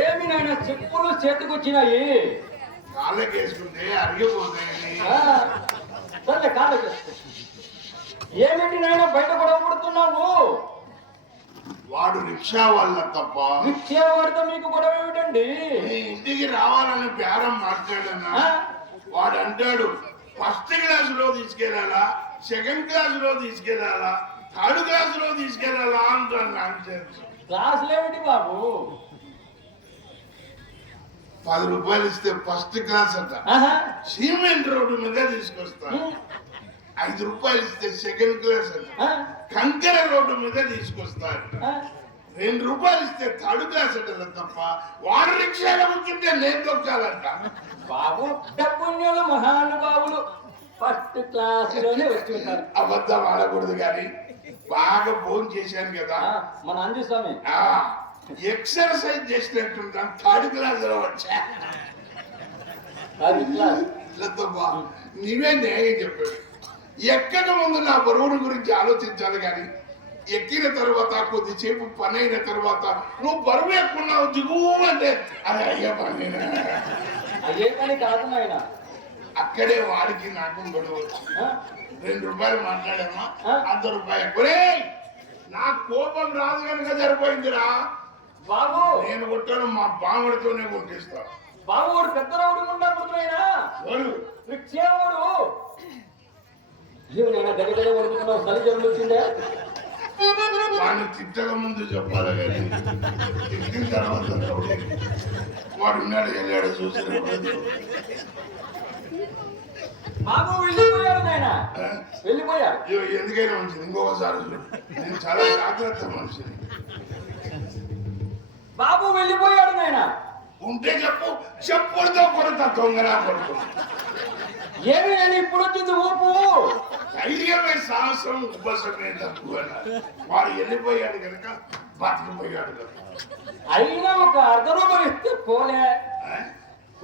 ఏమి నాయన చెప్పులు చేతికొచ్చినాయి కాళ్ళకి వేసుకుంటే అరిగిపోతాయని. సరే కాళ్ళకి ఏమిటి నాయన బయట గొడవ పడుతున్నావు? వాడు రిక్షా వాళ్ళ తప్ప. రిక్షా వాడితో మీకు గొడవ ఏమిటండి? ఇంటికి రావాలని బేరం మాట్లాడన్నా వాడు అంటాడు ఫస్ట్ క్లాస్ లో తీసుకెళ్లాలా, సెకండ్ క్లాస్ లో తీసుకెళ్లాలా, థర్డ్ క్లాస్ లో తీసుకెళ్లాలా అంటాడు. క్లాసులు ఏమిటి బాబు? 10 రూపాయలు ఇస్తే ఫస్ట్ క్లాస్ అంట సిమెంట్ రోడ్డు మీద తీసుకొస్తాను. 5 రూపాయలు ఇస్తే సెకండ్ క్లాస్ అంట కంకర రోడ్డు మీద తీసుకొస్తాడు. 2 రూపాయలు ఇస్తే థర్డ్ క్లాస్ అంట తప్ప వాడు రిక్షాలో కూర్చుంటే నేను దొక్కాలంట. బాబు డబ్బున్యులు మహానుభావులు ఫస్ట్ క్లాస్ లోనే వచ్చుంటారు. అబద్ధం ఆడకూడదు కానీ బాగా ఫోన్ చేశాను కదా మన అందిస్తామే ఎక్సర్సైజ్ చేసినట్టుంటాను. థర్డ్ క్లాస్ లో వచ్చా నీవే న్యాయం చెప్పాడు. ఎక్కక ముందు నా బరువుని గురించి ఆలోచించాలి కానీ ఎక్కిన తర్వాత కొద్దిసేపు పని అయిన తర్వాత నువ్వు బరువు ఎక్కున్నావు దిగు అంటే అది అయ్యే పని. అయ్యే పని కాదు నాయన. అక్కడే వాడికి నాకు గొడవ 2 రూపాయలు మాట్లాడామా 100 రూపాయలు. నా కోపం రాదు కనుక సరిపోయిందిరా బాబు. నేను కొట్టాను మా బాముడితోనే కొట్టిస్తా. బాబుడు పెద్ద రౌడు ఉండా కొడుతున్నాయినా రిక్షావాడు దగ్గర పడుతున్నావు. చలి జ్వరం వచ్చిందే వాడిని తిట్టక ముందు చెప్పాలి కానీ తిట్టిన తర్వాత వాడు ఉన్నాడు వెళ్ళాడు చూసి బాబు వెళ్ళిపోయాడు నాయన వెళ్ళిపోయాడు. ఎందుకైనా మంచిది ఇంకొకసారి చూడు. నేను చాలా జాగ్రత్త మనిషిని. బాబు వెళ్ళిపోయాడు నాయన. ఉంటే చెప్పు చెప్పుడుతో కొడతా దొంగలా కొడుకు. ఏమి నేను ఇప్పుడు వచ్చింది ఊపు. ధైర్యమే సాహసం ఉపసమే తప్పు అన్నారు. వాడు వెళ్ళిపోయాడు కనుక బతికిపోయాడు కదా. అయినా ఒక 1/2 రూపాయలు ఇస్తే పోలే.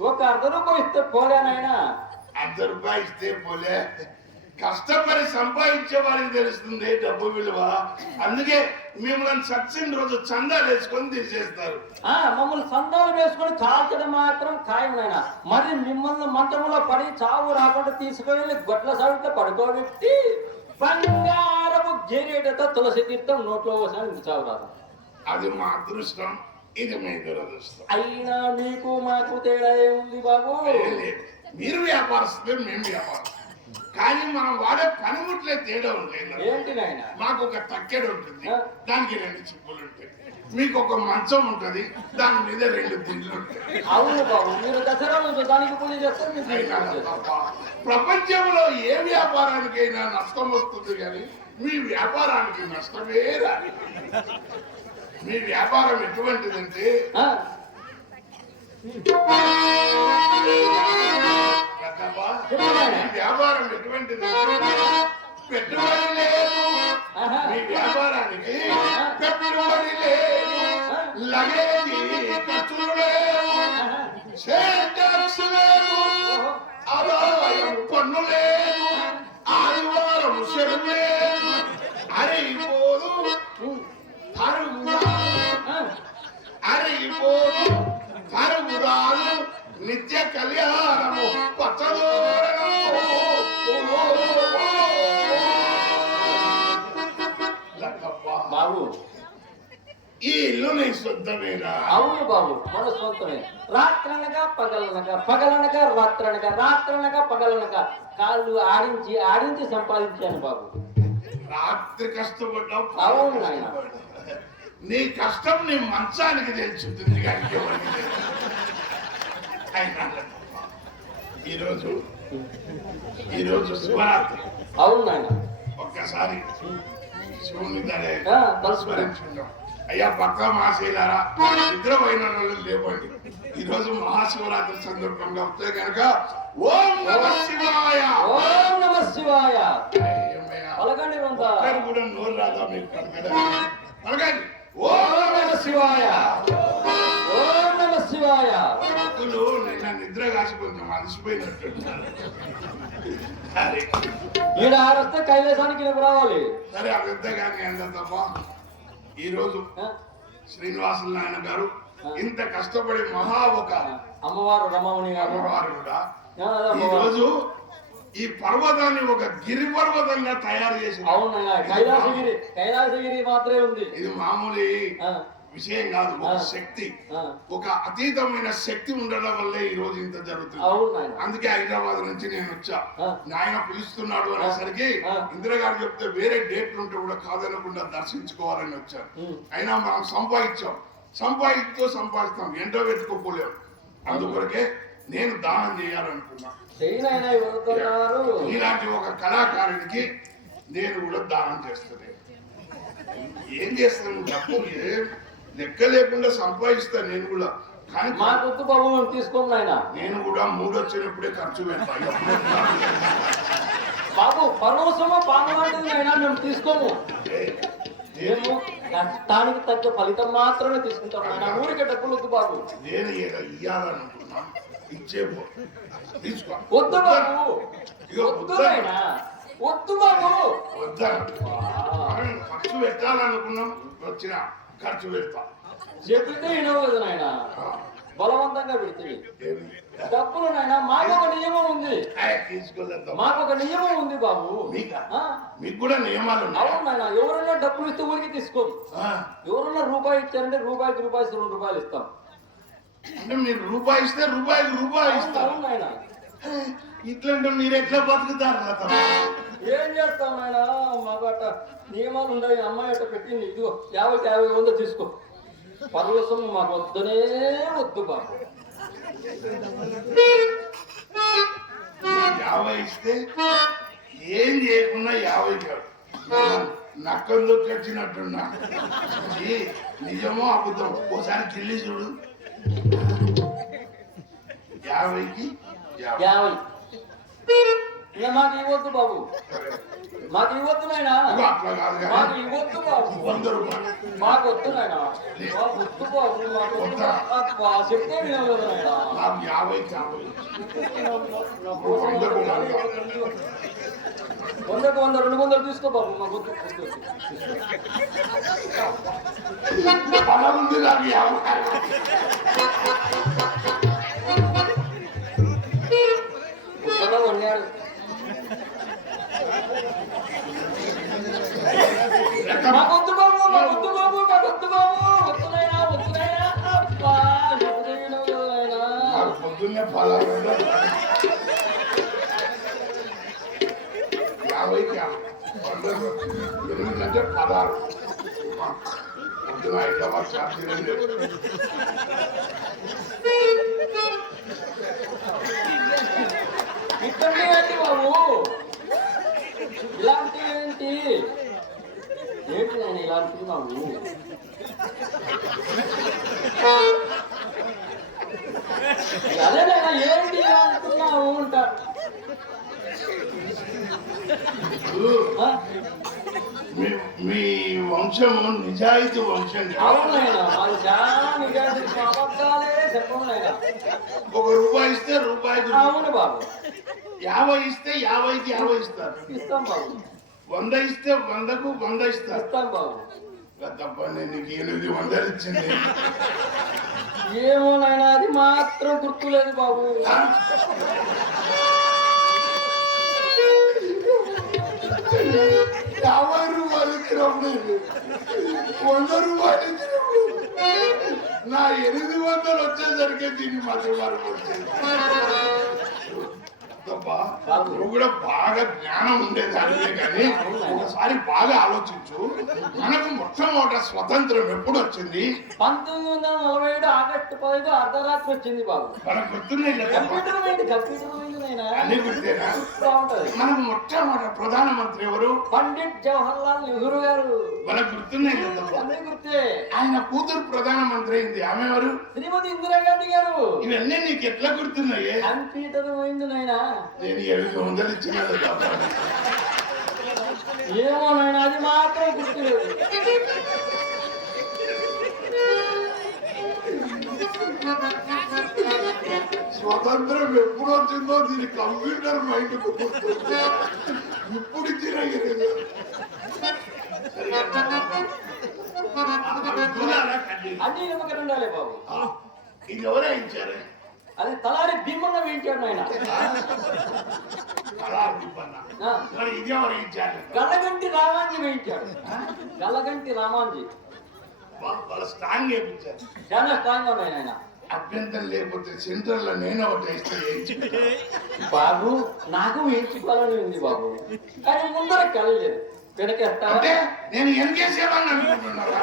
ఒక 1/2 రూపాయలు ఇస్తే పోలేనాయనా. 1/2 రూపాయలు ఇస్తే పోలే. కష్టపడి సంపాదించే వారికి తెలుస్తుంది డబ్బు విలువ. అందుకే మిమ్మల్ని సచ్చిన రోజు చందాలు వేసుకొని తీసేస్తారు. మమ్మల్ని సందాలు వేసుకొని కాల్చడం మాత్రం ఖాయం నాయన. మరి మిమ్మల్ని మంత్రంలో పడి చావు రాకుండా తీసుకువెళ్ళి గొడ్ల సాగుతో పడుకోబెట్టి బంగారము జేరేటతో తులసి తీర్థం నోట్లో పోసాను చావు రాదు. అది మా అదృష్టం, ఇది మీ దురదృష్టం. అయినా మీకు మాకు తేడా ఏముంది బాబు? మీరు వ్యాపారస్తులు, మేము వ్యాపారం. కానీ మనం వాడే పనిముట్లే తేడా ఉంటాయి. మాకు ఒక తక్కెడు ఉంటుంది, దానికి 2 చిప్పులు ఉంటాయి. మీకు ఒక మంచం ఉంటది, దాని మీద 2 దిండ్లు ఉంటాయి. అవును బాబు, మీరు దసరా దానికి పూజ చేస్తారు. ప్రపంచంలో ఏ వ్యాపారానికైనా నష్టం వస్తుంది కానీ మీ వ్యాపారానికి నష్టమే రాదు. మీ వ్యాపారం ఎటువంటిదంటే వ్యాపారం ఎటువంటిది? పెట్టుబడి లేదు మీ వ్యాపారానికి, పెట్టుబడి లేదు, లగేజీ ఖర్చులు లేవు, ట్యాక్స్ లేదు, ఆదాయం పన్ను లేదు, ఆదివారం సెలవు లేదు, అరిగిపోదు అరిగిపోదు పరుగురాలు నిత్య కళ్యాణము బాబు. ఈ ఇల్లు నీ సొంతమేనా? అవును బాబు, మన సొంతమే. రాత్రనగా పగలనగా, పగలనగా రాత్రనగా, రాత్రనగా పగలనగా కాళ్ళు ఆడించి ఆడించి సంపాదించాను బాబు. రాత్రి కష్టపడ్డావు. అవును నాయన. నీ కష్టం నీ మంచానికి తెలుస్తుంది కానీ ఈరోజు శివరాత్రి. అవును నాయన. ఒక్కసారి శివుని స్మరించుకుంటాం. అయ్యా పక్క మహాశైలారా, నిద్రపోయిన వాళ్ళు లేవండి. ఈరోజు మహాశివరాత్రి సందర్భంగా వస్తే కనుక ఓం నమః శివాయ, ఓం నమః శివాయ పలకండి. కూడా నోరు రాదా మీరు? పలకండి. ఓం నమః శివాయ, ఓం నమః శివాయ. భక్తులు నిన్న నిద్ర కాసి కొంచెం అలసిపోయినట్టుంటారు. ఈడ ఆరొస్తే కైలాసానికి రావాలి. సరే అదంతా కానీ ఎంత తప్ప ఈరోజు శ్రీనివాసులు నాయన గారు ఇంత కష్టపడి మహా ఒక అమ్మవారు రమణి గారు అమ్మవారు కూడా ఆ, అదే ఈ అమ్మవారు. రోజు ఈ పర్వతాన్ని ఒక గిరి పర్వతంగా తయారు చేసి అవునైనా కైలాసగిరి మాత్రమే ఉంది. ఇది మామూలు ఆ, విషయం కాదు, ఒక ఆ. శక్తి, ఆ, ఒక అతీతమైన శక్తి ఉండడం వల్లే ఈ రోజు ఇంత జరుగుతుంది. అవునైనా అందుకే హైదరాబాద్ నుంచి నేను వచ్చా. ఆ. నాయన పిలుస్తున్నాడు అనేసరికి ఆ. ఇందిరా గారు చెప్తే వేరే డేట్లు ఉంటే కూడా కాదనకుండా దర్శించుకోవాలని వచ్చాను. ఉమ్. అయినా మనం సంపాదిస్తాం ఎండో పెట్టుకోలేము. అందుకొరకే నేను దానం చేయాలనుకున్నా. చైనా ఎవరుతున్నారు? ఇలాంటి ఒక కళాకారుడికి నేను కూడా దానం చేస్తాను. ఏం చేస్తాను, డబ్బు లెక్క లేకుండా సంపాదిస్తాను నేను కూడా. కానీ మా కొత్త బాబు మేము తీసుకోము ఆయన. నేను కూడా మూడొచ్చినప్పుడే ఖర్చు పెడతాను. బాబు పరవశము పాల్గొంటుంది అయినా మేము తీసుకోము. మేము కష్టానికి తగ్గ ఫలితం మాత్రమే తీసుకుంటాం. ఆయన ఊరికే డబ్బులు వద్దు బాబు. నేను ఇయ్యాలనుకున్నా, ఇచ్చే తీసుకో. వద్దు బాబు, ఇగో వద్దు ఆయన, వద్దు బాబు. వద్దా, మనం ఖర్చు పెట్టాలనుకున్నాం, వచ్చిన ఖర్చు పెడతా. చెప్తే వినవు కదా నాయన, బలవంతంగా పెడితే డబ్బులు నాయన. మాకు ఒక నియమం ఉంది, తీసుకోలేదు. మాకు ఒక నియమం ఉంది బాబు. మీకు కూడా నియమాలు ఉన్నాయి. అవును నాయన, ఎవరైనా డబ్బులు ఇస్తే ఊరికి తీసుకోము. ఎవరైనా రూపాయి ఇచ్చారంటే రూపాయికి రూపాయి 2 రూపాయలు ఇస్తాం. అంటే మీరు రూపాయి ఇస్తే రూపాయి ఇస్తారు. అవును నాయన. ఇట్లంటే మీరు ఎట్లా బతుకుతారు? ఏం చేస్తాం నాయన, మాకు అట్ట నియమాలు ఉన్నాయి. అమ్మాయి అట్ట పెట్టింది, ఇదిగో 50 100 తీసుకో. పరవశం మాకు వద్దనే వద్దు బాబు. 50 ఇస్తే ఏం చేయకుండా 50 కాదు, నక్కం దొక్కొచ్చినట్టున్నా. నిజమో అబద్ధం ఓసారి కిల్లి చూడు. 50కి 50. ఇక మాకు ఇవ్వద్దు బాబు, మాకు ఇవ్వద్దు నాయనా, అట్లా కాదు కానీ మాకు ఇవ్వద్దు బాబు, 100 రూపాయలు మాకు వద్దు నాయనా, మాకు వద్దు బాబు, మాకు వద్దు. అబ్బా, చెప్తే వినవు కదా నాయనా. నాకు 50కి 50. 100కు 100 200 తీసుకో బాబు, మాకు వద్దు. పని ఉంది నాకు 50. ఉత్తగా వండాడు. మాకు వద్దు బాబు, మాకు వద్దు బాబు, మాకు వద్దు బాబు, వద్దునైనా వద్దునైనా. అబ్బా, చెప్తే వినవు కదా నాయనా. నాకు పొద్దున్నే 10 50కి 50. 8 అంటే 16. పొద్దున హైదరాబాద్ ఛార్జీలు ఇట్లాంటి ఏంటి బాబు, ఇలాంటి ఏంటి ఏంటి నేను ఇలాంటి బాబు. అదేనైనా ఏంటి ఇలా అంటున్నావు ఉంటా. మీ వంశము నిజాయితీ వంశం. అవునైనా అది చాలా నిజాయితీ, అబద్ధాలే చెప్పవునైనా. 1 రూపాయి ఇస్తే రూపాయికి. అవును బాబు. 50 ఇస్తే 50కి 50 ఇస్తారు. ఇస్తాం బాబు. 100 ఇస్తే 100కు 100 ఇస్తారు. ఇస్తాం బాబు. తప్ప నేను 800 ఇచ్చింది. ఏమోనైనా అది మాత్రం గుర్తులేదు బాబు. 50 రూపాయలు ఇచ్చినప్పుడు 100 రూపాయలు ఇచ్చినప్పుడు నా 800 వచ్చేసరికి దీన్ని మధ్య వరకు వచ్చేది. నువ్వు కూడా బాగా జ్ఞానం ఉండేదానివే కానీ ఒకసారి బాగా ఆలోచించు. మనకు మొట్టమొదట స్వతంత్రం ఎప్పుడు వచ్చింది? 1947 ఆగస్టు 15 అర్ధరాత్రి వచ్చింది బాబు. మనకు గుర్తున్నాయి కదా? కంప్యూటర్ నైనా అన్ని గుర్తేనా? ఉంటది. మనకు మొట్టమొదట ప్రధానమంత్రి ఎవరు? పండిట్ జవహర్లాల్ నెహ్రూ గారు. మనకు గుర్తున్నాయి కదా? అన్నీ గుర్తే. ఆయన కూతురు ప్రధానమంత్రి అయింది, ఆమె ఎవరు? శ్రీమతి ఇందిరాగాంధీ గారు. ఇవన్నీ నీకు ఎట్లా గుర్తున్నాయి? కంప్యూటర్ పోయింది నాయనా. నేను 800 ఇచ్చినది తప్ప. ఏమోనైనా అది మాత్రం గుర్తులేదు. స్వతంత్రం ఎప్పుడు వచ్చిందో దీని కంప్యూటర్ మైండ్ గుర్తుంది. ఇప్పుడు ఇచ్చిన దూరాలా కడ్డీ? అన్ని నిమ్మకాయలు ఉండాలి బాబు. ఇది ఎవరే ఇచ్చారు? అది తలారి భీమన్న వేయించాడు నాయన. మరి ఇది ఎవరు ఇచ్చారు? గల్లగంటి రామాంజీ వేయించాడు. గల్లగంటి రామాంజీ వాళ్ళ స్ట్రాంగ్ వేయించారు. చాలా స్ట్రాంగ్ ఉన్నాయి ఆయన. అభ్యంతరం లేకపోతే సెంటర్ లో నేను ఒకటి ఇస్తే బాబు నాకు వేయించుకోవాలని ఉంది బాబు, కానీ ముందర కలలేదు. వెనకేస్తా అంటే నేను వెనకేసేవాడిని అనుకుంటున్నావా?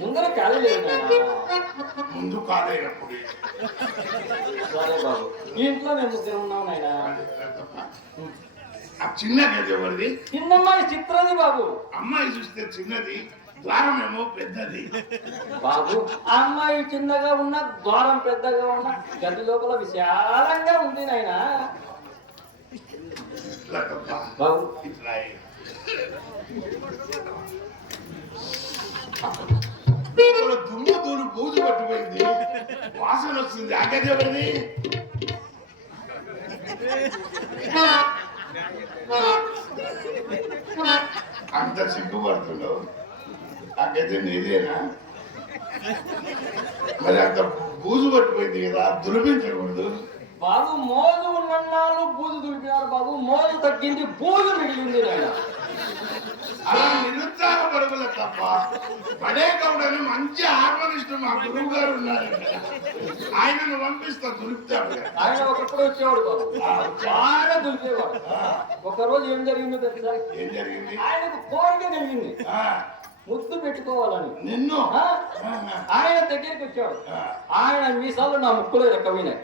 ముందర కలలేదు. ముందు కాలేనప్పుడు సరే బాబు, ఈ ఇంట్లో మేము ముగ్గురు ఉన్నాం నాయన. ఆ చిన్న గది ఎవరిది? చిన్నమ్మాయి చిత్రది బాబు. అమ్మాయి చూస్తే చిన్నది, ద్వారం ఏమో పెద్దది. బాబు ఆ అమ్మాయి చిన్నగా ఉన్న, ద్వారం పెద్దగా ఉన్న, గది లోపల విశాలంగా ఉంది నాయన. బాబు దుమ్ము దూరు పూజ పట్టిపోయింది, వాసన వస్తుంది. ఆ గది ఎవరిది? అంత సిగ్గుపడుతున్నావు. ఆ గది నీదేనా? మరి అంత బూజు పట్టిపోయింది కదా, దులిపించకూడదు. బాబు మోజు ఉన్నన్నాళ్ళు బూజు దులిపినారు బాబు, మోజు తగ్గింది, బూజు మిగిలింది నాయన. అలా నిరుత్సాహపడగల తప్ప పడే గౌడని మంచి హార్మోనిస్ట్ మా గురువు గారు ఉన్నారు, ఆయనను పంపిస్తా, దులుపుతాడు. ఆయన ఒకప్పుడు వచ్చేవాడు బాబు, బాగా దులిపేవాడు. ఒకరోజు ఏం జరిగిందో తెలుసా? ఏం జరిగింది? ఆయనకు కోరిక కలిగింది, ముద్దు పెట్టుకోవాలని. నిన్ను ఆయన దగ్గరికి వచ్చాడు. ఆయన మీసాలు నా ముక్కులో రెక్కవినాయి.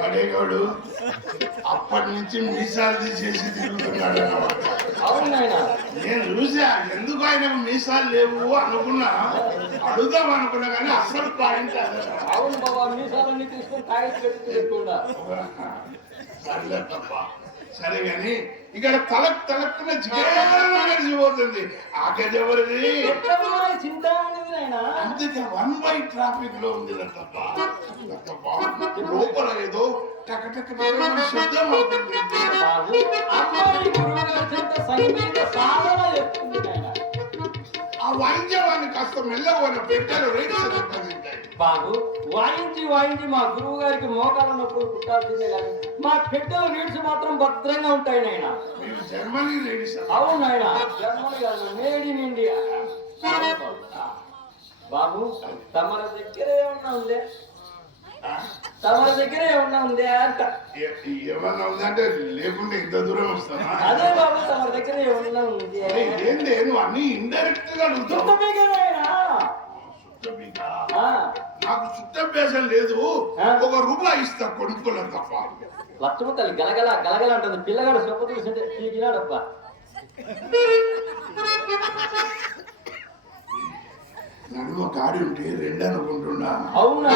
పడేగాడు అప్పటి నుంచి మీసాలు తీసేసి తిరుగుతున్నాడు అన్నమాట. అవును ఆయన. నేను చూసా, ఎందుకు ఆయన మీసాలు లేవు అనుకున్నా, అడుగుదాం అనుకున్నా కానీ అస్సలు పాయింట్. అవును బాబా, మీసాలన్నీ తీసుకొని కాయలు పెట్టుకుంటా. సర్లే తప్ప సరే గాని ఇక్కడ తలక్కున గడిచిపోతుంది. ఆ గది ఎవరిది? అందుకే 1 బై ట్రాఫిక్ లో ఉంది తప్ప లోపల ఏదో టకటక శబ్దం అవుతుంది. ఆ వాయించేవాడిని కాస్త మెల్లగా పెట్టారు, రేట్స్ బాబు. వాయించి వాయించి మా గురువు గారికి మోకాల నొప్పులు పుట్టాల్సిందే కానీ మా పెట్టెల రీడ్స్ మాత్రం భద్రంగా ఉంటాయి నాయన. Germany rates? అవును నాయన, జర్మనీ కాదు, మేడ్ ఇన్ ఇండియా. బాబు తమర దగ్గర ఏమన్నా ఉందే? తమర దగ్గర ఏమన్నా ఉందే అంట. ఏమన్నా ఉందంటే లేకుంటే ఇంత దూరం వస్తానా? అదే బాబు, తమర దగ్గర ఏమన్నా ఉంది? ఏంటి నువ్వు అన్ని ఇండైరెక్ట్ గా అడుగుతావు. నాకు చుట్టభ్యాసం లేదు, 1 రూపాయి ఇస్తా కొనుక్కోలేదు తప్ప. లక్ష్మ తల్లి గలగల గలగల అంటుంది. పిల్లగాడు సొప్ప చూసింటే తీగినాడప్ప. నడుమ కాడి ఉంటే 2 అనుకుంటున్నా. అవునా?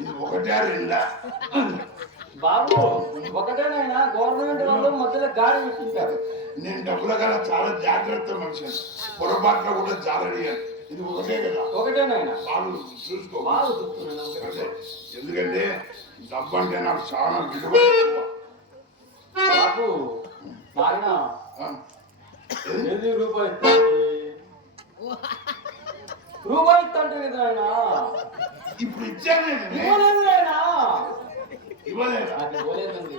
ఇది 1 2? బాబు ఒకటేనైనా, గవర్నమెంట్ వాళ్ళు మధ్యలో గాడి పెట్టింటారు. నేను డబ్బుల కన్నా చాలా జాగ్రత్త మనిషి, పొరపాట్లు కూడా జాగ్రత్త. ఇది 1 కదా? ఒకటేనైనా. బాగు చూసుకో. బాగా చూస్తున్నాను. ఎందుకంటే డబ్బు అంటే నాకు చాలా విలువ. బాబు నాయన రూపాయి రూపాయి ఇస్తంటే కదా ఆయన. ఇప్పుడు ఇచ్చాను. ఇవ్వలేదు ఆయన. ఇవ్వలేదు. అది ఇవ్వలేదండి.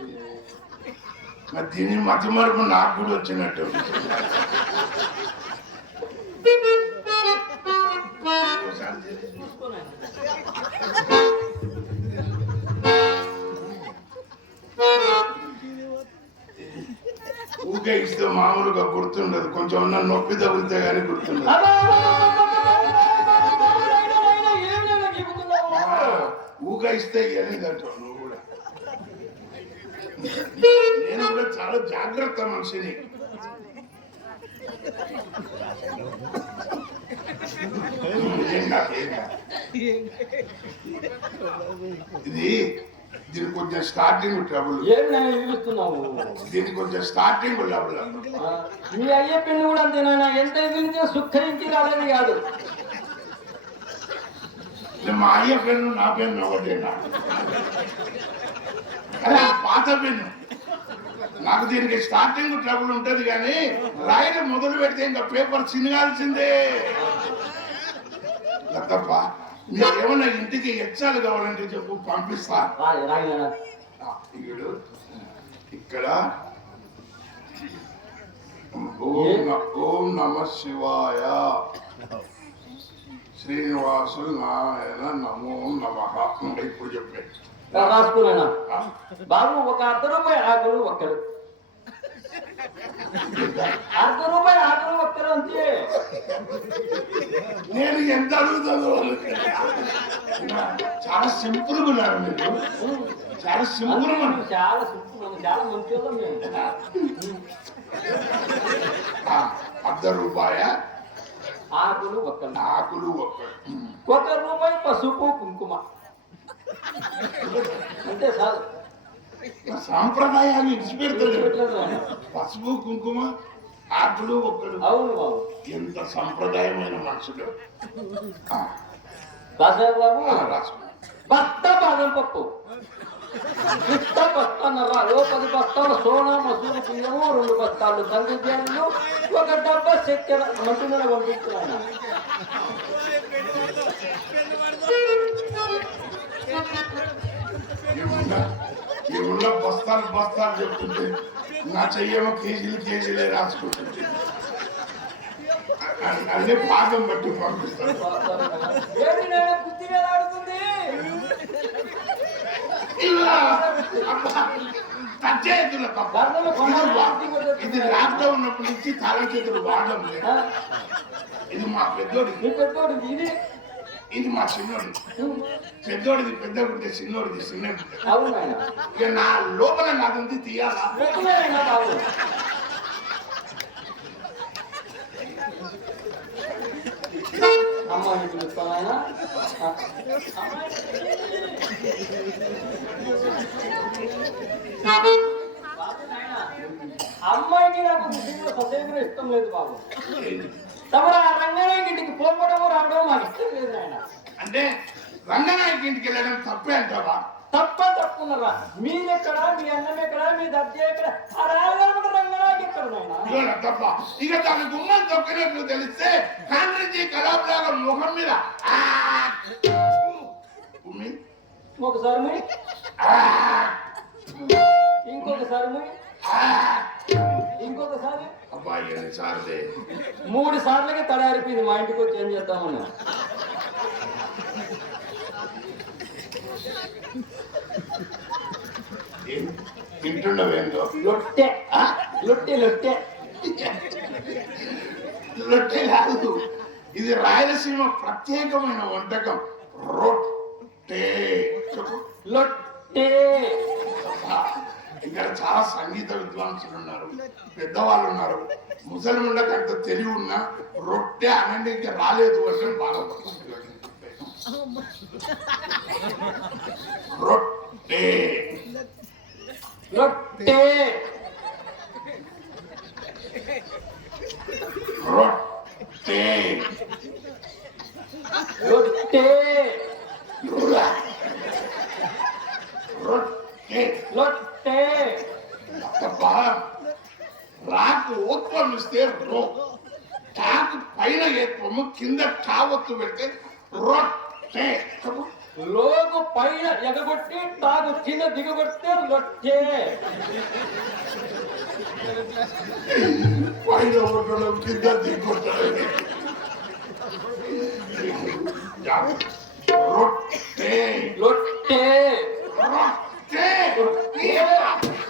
మరి దీని మధ్య మరుపు నాకు కూడా వచ్చినట్టు. ఊకే ఇస్తే మామూలుగా గుర్తుండదు, కొంచెం ఉన్న నొప్పి తగిలితే గానీ గుర్తుండదు. ఊగా ఇస్తే ఏలేదంటావు నువ్వు కూడా. నేను కూడా చాలా జాగ్రత్త మనిషిని. ఇది దీనికి కొంచెం స్టార్టింగ్ ట్రబుల్. దీనికి కొంచెం స్టార్టింగ్ ట్రబుల్. మీ అయ్యే పెన్ను కూడా అంతేనా? ఎంత ఎదిలితే సుఖరించి రాలేదు కాదు. మా అయ్య పెన్ను నా పెన్ను ఒకటేనా? పాత పెన్ను నాకు దీనికి స్టార్టింగ్ ట్రబుల్ ఉంటది కానీ రాయడం మొదలు పెడితే ఇంకా పేపర్ చిన్నగాల్సిందే. తప్ప మీరు ఏమన్నా ఇంటికి ఎచ్చాలు కావాలంటే చెప్పు, పంపిస్తా. ఇక్కడ ఓం నమ శివాయ శ్రీనివాసు నారాయణ నమో నమః. ఇప్పుడు చెప్పే రాసుకున్నా బాబు. ఒక ₹1 ఆకులు ఒక్కరు, ₹1 ఆకులు ఒక్కరు అంతే. నేను ఎంత అడుగుతాను. చాలా సింపుల్ గా ఉన్నారు మీరు, చాలా సింపుల్ చాలా సింపుల్, చాలా మంచి ₹1 ఆకులు ఒక్కరు. ఆకులు ఒక్కరు. ₹1 పసుపు కుంకుమ అంతే సార్. సాంప్రదాయాన్ని ఇచ్చిపెడతాడు. పసుపు కుంకుమ ఆకులు ఒక్కడు. అవును బాబు, ఎంత సంప్రదాయమైన మనుషుడు. రాసారు బాబు. రాసు బత్త బాదం పప్పు, బత్తన్నర, 10 బస్తాలు సోనా మసూరు బియ్యము, 2 బస్తాలు కంది బియ్యాలు, 1 డబ్బా చక్కెర మంచిగా పంపిస్తున్నాను. ఈ బస్తాలు బస్తాలు చెప్తుంటే నా చెయ్యేమో కేజీలే రాసుకుంటుంది. అదే పాదం బట్టి పంపిస్తాను. ఇది లాక్డౌన్ ఉన్నప్పటి నుంచి తాళం చేతులు వాడడం లేదు. ఇది మా పెద్దోడి, ఇది మా చిన్నోడి. పెద్దోడిది పెద్దగా ఉంటే చిన్నోడిది చిన్నది. ఇక నా లోపల నాది తీయాలా? అమ్మాయిని పిలుస్తాను. అమ్మాయికి నాకు ససేమిలో ఇష్టం లేదు బాబు. తమరు ఆ రంగనాయకి ఇంటికి పోవడం రావడం మాకు ఇష్టం లేదు ఆయన. అంటే రంగనాయకి ఇంటికి వెళ్ళడం తప్పే అంటావా? తప్పున్నారా? మీరెక్కడ, మీ అన్నం ఎక్కడ, మీ దర్జా ఎక్కడ? ఆ రాజగారు రంగనాయకి ఎక్కడ తప్ప. ఇక దాని గుమ్మం తొక్కినట్లు తెలిస్తే కాండ్రిజీ కళాపులాగా ముఖం మీద ఒకసారి ఇంకొకసారి ఇంకొకసారి అబ్బాయి 3 సార్లకే తడారిపోయింది. మా ఇంటికి వచ్చి ఏం చేద్దామని. తింటుండవేందో లొట్టె లొట్టె లొట్టె లొట్టె కాదు, ఇది రాయలసీమ ప్రత్యేకమైన వంటకం. రొట్టె లొట్టె. ఇక్కడ చాలా సంగీత విద్వాంసులు ఉన్నారు, పెద్దవాళ్ళు ఉన్నారు. ముసలిముండకు అంత తెలివి ఉన్నా రొట్టె అనడానికి రాలేదు అంటే బాధపడుతుంది. రొట్టె లొట్టె రొట్టె లొట్టె రొట్టె లొట్టె. రాకు ఓత్వం ఇస్తే రో, టాకు పైన ఏత్వము, కింద టావత్తు పెడితే రొట్టె. లోగు పైన ఎగగొట్టి తాగు కింద దిగగొట్టే లొట్టె. పైన ఉండడం కింద దిగొట్టడం. రొట్టె లొట్టె రొట్టె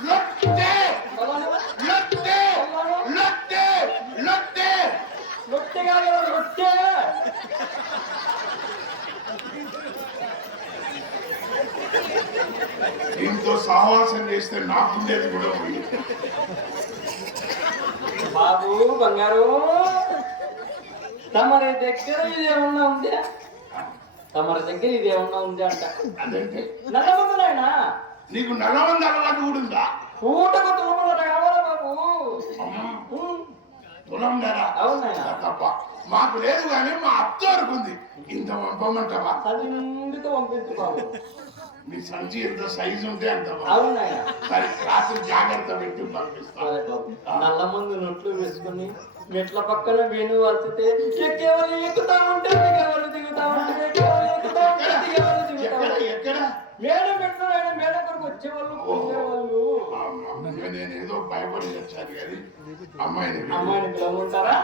లొట్టె లొట్టె లొట్టె లొట్టె లొట్టె కాదు లొట్టె. దీంతో సహవాసం చేస్తే నాకుండేది కూడా ఉంది. బాబు బంగారు, తమరి దగ్గర ఇదేమన్నా ఉందా? తమరి దగ్గర ఇదేమన్నా ఉంది అంట. అదంటే నల్లమందులైనా నీకు నల్లమంది అలవాటు కూడా ఉందా? పూటకు తులమందర కావాలా బాబు? తులం ధర అవునాయన తప్ప మాకు లేదు కానీ మా అత్త వరకు ఉంది. ఇంత పంపమంటావా? అది నిండుతో పంపించు బాబు. మీ సంచి ఎంత సైజు ఉంటే అంత బాగుంది. అవును నాయన. సరే రాత్రి జాగ్రత్త పెట్టి పంపిస్తాను. అదే బాబు. నల్ల మందు నొట్లు వేసుకుని మెట్ల పక్కన వేణు వలితే ఎక్కేవాళ్ళు ఎక్కుతా ఉంటే దిగేవాళ్ళు దిగుతా ఉంటే ఎక్కేవాళ్ళు ఎక్కుతా ఉంటే దిగేవాళ్ళు దిగుతా ఎక్కడ ఉంటే ఎక్కడ మేడ పెట్టుకున్నాడు. మేడ కొరకు వచ్చేవాళ్ళు పోయేవాళ్ళు. నేను ఏదో భయపడి వచ్చాను కానీ అమ్మాయిని అమ్మాయిని పిలవమంటారా?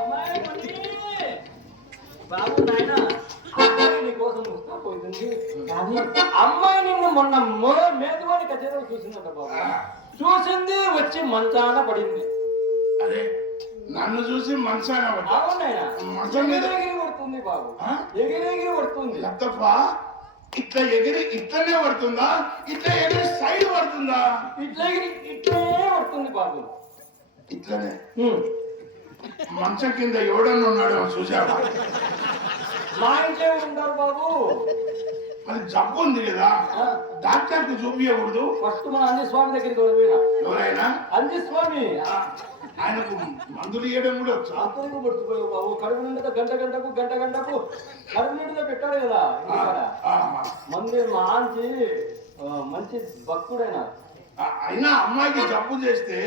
అమ్మాయి మళ్ళీ. బాబు నాయన అమ్మాయి నీ కోసం వస్తా పోతుంది కానీ అమ్మాయి నిన్ను మొన్న మేతువాడి కచేరీలో చూసిందంట బాబు. చూసింది వచ్చి మంచాన పడింది. అరే నన్ను చూసి మనసాన అవునాయన ఎగిరెగిరి పడుతుంది బాబు. ఎగిరెగిరి పడుతుంది. లత్తప్ప ఇట్లా ఎగిరి ఇట్లనే పడుతుందా? ఇట్లా ఎగిరి సైడ్ పడుతుందా? ఇట్లా ఎగిరి ఇట్లే పడుతుంది బాబు. ఇట్లనే మంచం కింద ఎవడన్నా ఉన్నాడు చూసావా? మా ఇంట్లో ఉంటారు బాబు. అది జబ్బు ఉంది కదా, డాక్టర్ కు చూపించకూడదు. ఫస్ట్ మన అంజి స్వామి దగ్గరికి వెళ్ళిపోయినా. ఎవరైనా అంజి స్వామి ఆయనకు మందులు ఇవ్వడం కూడా వచ్చా? అంతకు పడుతుపోయావు బాబు. కడుపు నిండుగా గంట గంటకు కడుపు నిండుగా పెట్టాడు కదా మంది. మంచి మంచి భక్తుడైనా. అయినా అమ్మాయికి జబ్బు చేస్తే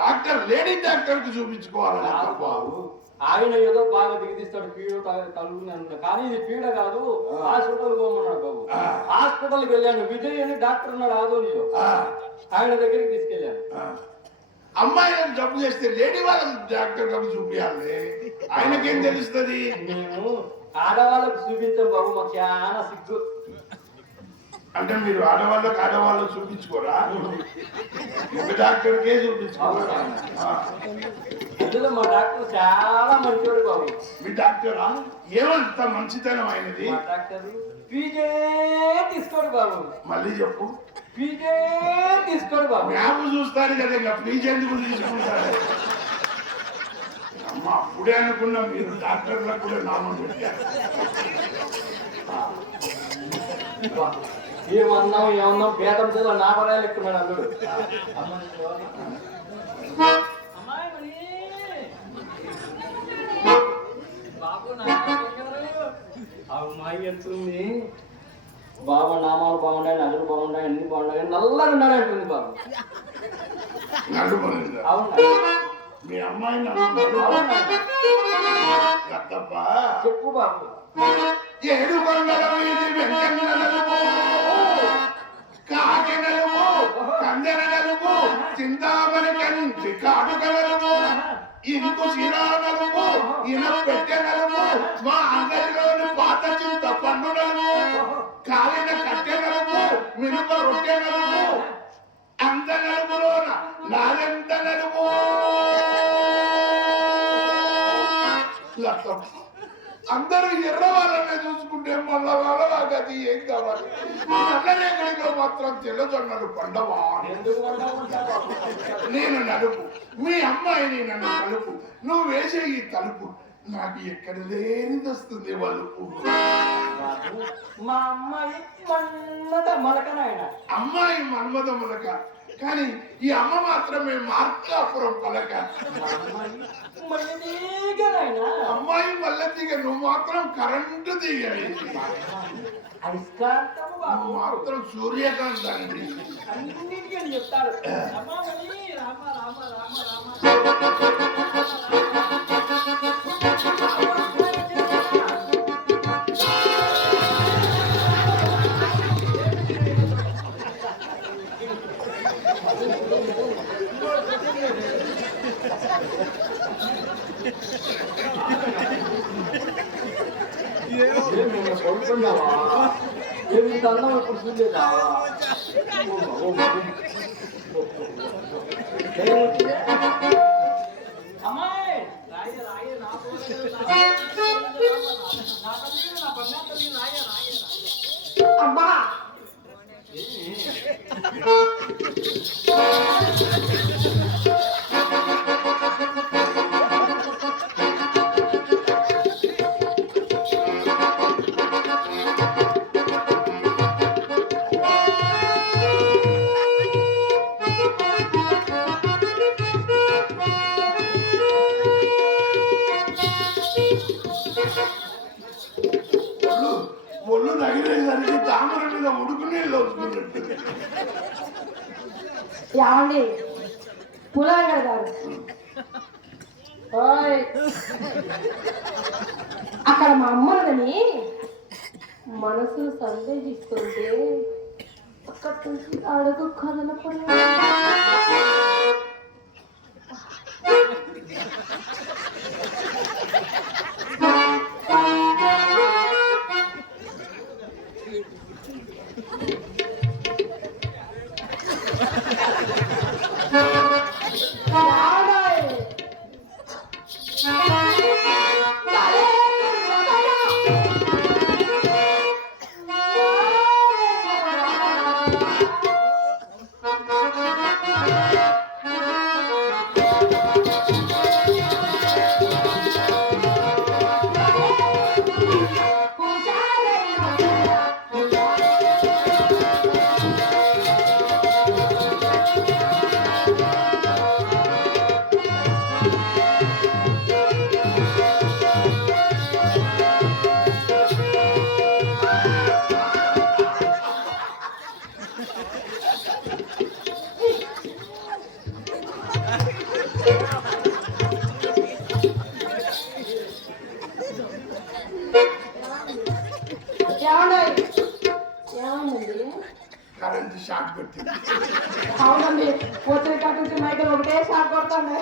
డాక్టర్ లేడీ డాక్టర్ కు చూపించుకోవాలి బాబు. ఆయన ఏదో బాగా దిగదీస్తాడు పీడ తలుగుని. కానీ ఇది పీడ కాదు. హాస్పిటల్ పోమన్నాడు బాబు. హాస్పిటల్కి వెళ్ళాను. విజయ్ అని డాక్టర్ ఉన్నాడు ఆదోనిలో. ఆయన దగ్గరికి తీసుకెళ్ళాను. అమ్మాయిలకు జబ్బు చేస్తే లేడీ వాళ్ళకి డాక్టర్ గారు చూపించాలి. ఆయనకేం తెలుస్తుంది? మేము ఆడవాళ్ళకు చూపించాం బాబు. మాకు చాలా సిగ్గు. అంటే మీరు ఆడవాళ్ళు చూపించుకోరా? ఒక డాక్టర్కే చూపించుకోరా? అందులో మా డాక్టర్ చాలా మంచివాడు బాబు. మీ డాక్టరా? ఏమంత మంచితనం అయినది? మా డాక్టర్ పీజే తీసుకోడు బాబు. మళ్ళీ చెప్పు. పీజే తీసుకోడు బాబు. మ్యాప్ చూస్తాను కదా, ఇంకా ప్లీజ్ ఎందుకు తీసుకుంటారు? అమ్మ అప్పుడే అనుకున్నా మీరు డాక్టర్లకు కూడా నామం పెట్టారు. ఏమన్నాం పేదం చేయాలి. నా పరాయాలు ఎక్కున్నాడు అల్లుడు. అమ్మాయి అంటుంది బాబా నామాలు బాగున్నాయి, నగలు బాగున్నాయి, అన్ని బాగున్నాయి, నల్లగా ఉన్నాడు అంటుంది బాబు. అవునా? మీ అమ్మాయి చెప్పు బాబు. ఏడు కొండల వీధి వెంకన్న నలుపు, కాకి నలుపు, కందెన నలుపు, చింతామణి కంచి కాడుక నలుపు, ఇంకు శిరా నలుపు, ఇన పెట్టె నలుపు, మా అంగడిలోని పాత చింత పండు నలుపు, కాలిన కట్టె నలుపు, మినుప రొట్టె నలుపు, అంత నలుపులోన నాదెంత నలుపు. అందరూ ఎర్ర వాళ్ళనే చూసుకుంటే మళ్ళా వాళ్ళ గతి ఏం కావాలి? నల్లరేగడిలో మాత్రం తెల్లజొన్నలు పండవా? నేను నలుపు, మీ అమ్మాయిని నన్ను కలుపు, నువ్వు వేసే ఈ తలుపు నాకు ఎక్కడ లేనిది వస్తుంది వలుపు. మా అమ్మాయి మన్మద మొలకనాయన. అమ్మాయి మన్మద మొలక, కానీ ఈ అమ్మ మాత్రమే మార్కాపురం పలక. అమ్మాయి మల్ల దిగ, నువ్వు మాత్రం కరెంటు దిగ. నువ్వు మాత్రం సూర్యకాంతాన్ని చెప్తాడు. ఏమి అన్నం ఇప్పుడు చూడలేదా? అమ్మాయి అమ్మా ఒళ్ళు ఎగిరేసరికి తామర మీద ఉడుకు నీళ్ళు వస్తున్నట్టు. ఏమండి పులాగర్ గారు, ఓయ్ అక్కడ మా అమ్మని మనసు సందేహిస్తుంటే అక్కడి నుంచి అడుగు కదలపడలేదు. కరెంట్ షాక్ కొట్టింది. అవునండి, వచ్చిన కాటి నుంచి మైకల్ ఒకటే షాక్ కొడతాండి.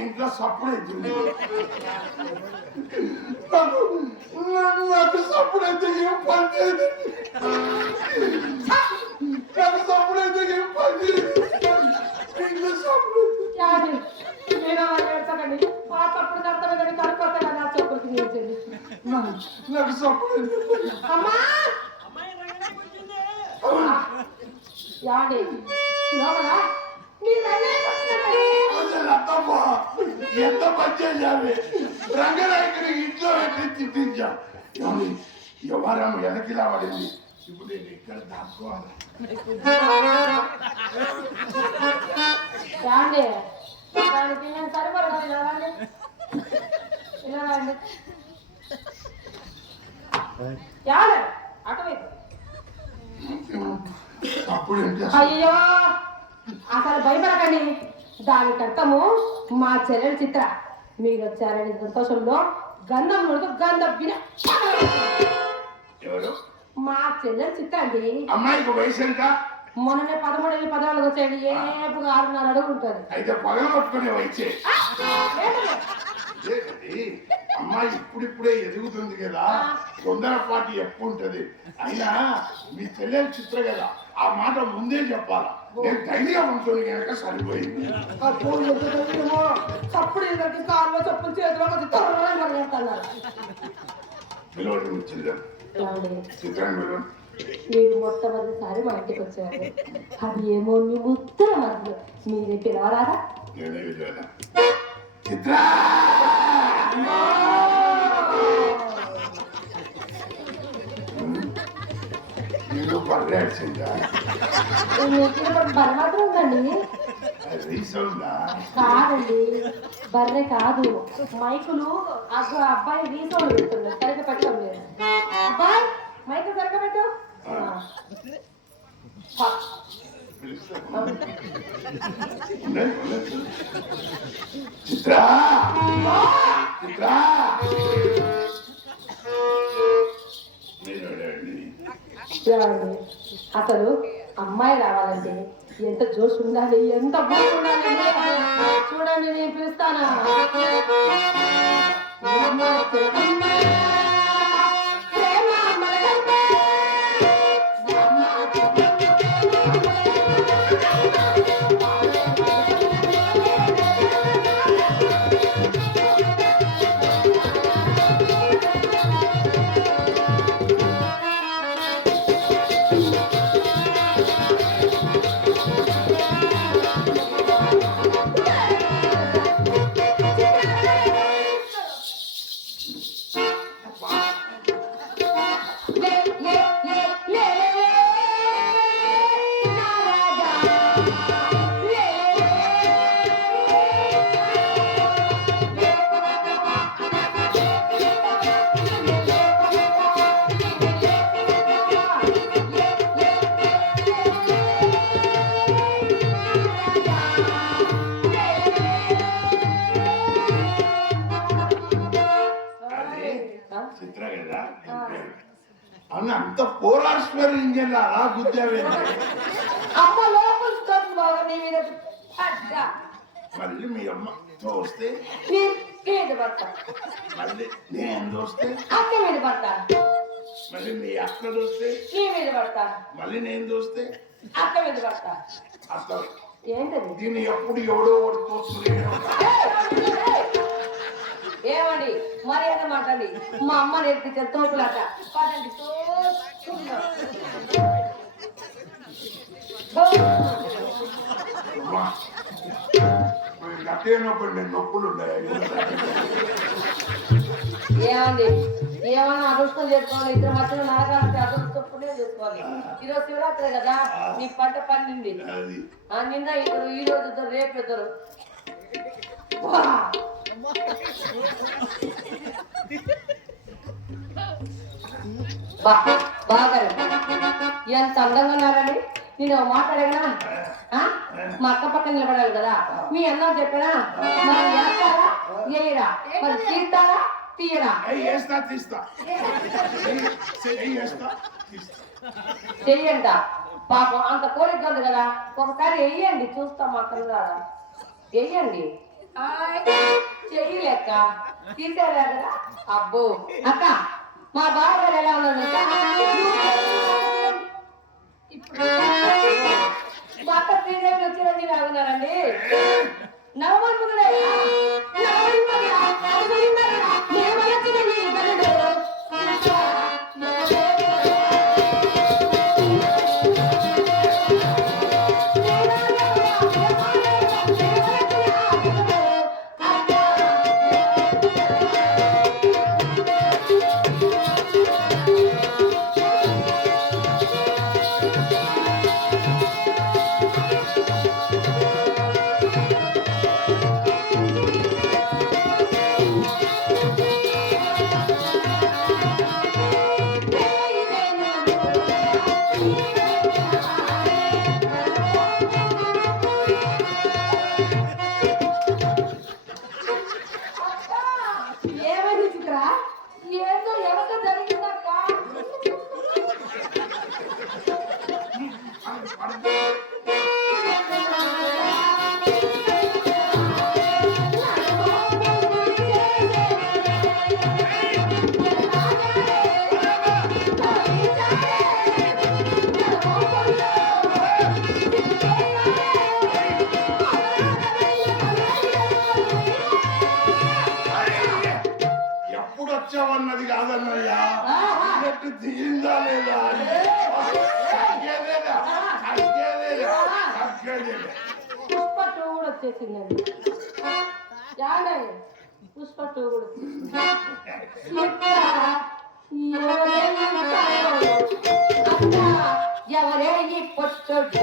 ఇంట్లో సప్పుడు అవుతుంది. నాకు సప్పుడు అయితే ఏం పని చేయదు. నాకు సప్పుడు అయితే ఏం పని చేయదు. ఇంట్లో సప్పుడు కానీ ఆ తప్పుడు కర్తవ్యం కనుక్కోతా కదా ఆ చెప్పులకి నిలిచింది నాకు సప్పుడు అమ్మా యాండి లోపల మీ ఎంత పనిచేసావి రంగనాయకుడికి ఇంట్లో పెట్టి తిట్టించాం వ్యవహారం వెనకిలా పడింది ఇప్పుడు నేను ఇక్కడ దాక్కోవాలి యాండి దానికి నేను సరిపడదు ఇలా రండి ఇలా రండి యాండి అటువైపు అప్పుడు ఏంటి అయ్యో అసలు భయపడకండి దానికి అర్థము మా చెల్లెలు చిత్ర మీరు వచ్చారని సంతోషంలో గంధం నూనెతో గంధం విన ఎవరు మా చెల్లెలు చిత్ర అండి అమ్మాయికి వయసు ఎంత మొన్ననే 13 ఏళ్ళు 14 వచ్చాయండి ఏపుగా 6.5 అడుగులు ఉంటుంది అయితే పగలు కొట్టుకునే వయసే అమ్మాయి ఇప్పుడిప్పుడే ఎదుగుతుంది కదా తొందరపాటి ఎక్కువ ఉంటది అయినా మీ చెల్లెలు చిత్ర కదా ఆ మాట ముందే చెప్పాలా నేను ధైర్యం ఉంటుంది కనుక సరిపోయింది చప్పుడు ఎదురు కాళ్ళు చప్పులు చేతిలో తొందరగా పిలవండి మీ చెల్లెలు చిత్రాన్ని పిలవండి మీరు మొట్టమొదటిసారి మా ఇంటికి వచ్చారు అది ఏమో మీ ముద్దల మధ్యలో మీరే పిలవరారా నేనే పిలవనా చిత్ర నేను పర్యాచిందా బర్రె మాత్రం ఉందండి రీసౌండా కాదండి బర్రె కాదు మైకులు అబ్బాయి రీసౌండ్ పెడుతున్నాడు సరిగ్గా పెట్టడం లేదు అబ్బాయి మైకులు సరిగ్గా పెట్టు చిత్ర చిత్ర అసలు అమ్మాయి రావాలంటే ఎంత జోష్ ఉండాలి ఎంత బోస్ ఉండాలి చూడండి నేను పిలుస్తానా చిత్ర కదా అవును అంత పోరాస్టర్ ఇంజన్ అలా గుద్దావే అమ్మ లోపల నీ మీద మళ్ళీ మీ అమ్మతో వస్తే మీద పడతా మళ్ళీ నేను చూస్తే అక్క మీద పడతా మళ్ళీ మీ అక్క చూస్తే నీ మీద పడతా మళ్ళీ నేను చూస్తే అక్క మీద పడతా అసలు ఏంటది దీన్ని ఎప్పుడు ఎవడో ఒకటి తోస్తుంది ఏమండి మరి అన్న మాట్లాడి మా అమ్మ నేర్పించే తోపులాట పదండి గట్టేనప్పుడు నేను నొప్పులు ఉన్నాయి ఏమండి ఏమన్నా అదృష్టం చేసుకోవాలి ఇద్దరు మధ్యలో నరకాలంటే అదృష్టం చేసుకోవాలి ఈరోజు శివరాత్రి కదా నీ పంట పండింది నిన్న ఇద్దరు ఈ రోజు ఇద్దరు రేపు ఇద్దరు బాగా ఎంత అందంగా ఉన్నారండి నేను మాట్లాడేనా మా అక్క పక్కన నిలబడాలి కదా మీ అన్నం చెప్పానా మరి వేస్తారా వేయరా మరి తీస్తారా తీయరా చెయ్యంట పాపం అంత కోరిక ఉంది కదా ఒకసారి వెయ్యండి చూస్తాం మా కళ్ళారా వెయ్యండి చెయ్యలేక తీసారా కదా అబ్బో అక్క మా బావగారు ఎలా ఉన్నారు మా అక్క శ్రీదేవి వచ్చిన మీరు ఆగున్నారండి నవమన్ముడే నాకు తీయిందా లేదా తగ్గేదేనా తగ్గేదేనా పుష్ప 2 కూడా వచ్చేసిందండి. పుష్ప 2 కూడా ఎవరే ఈ పొట్టోడు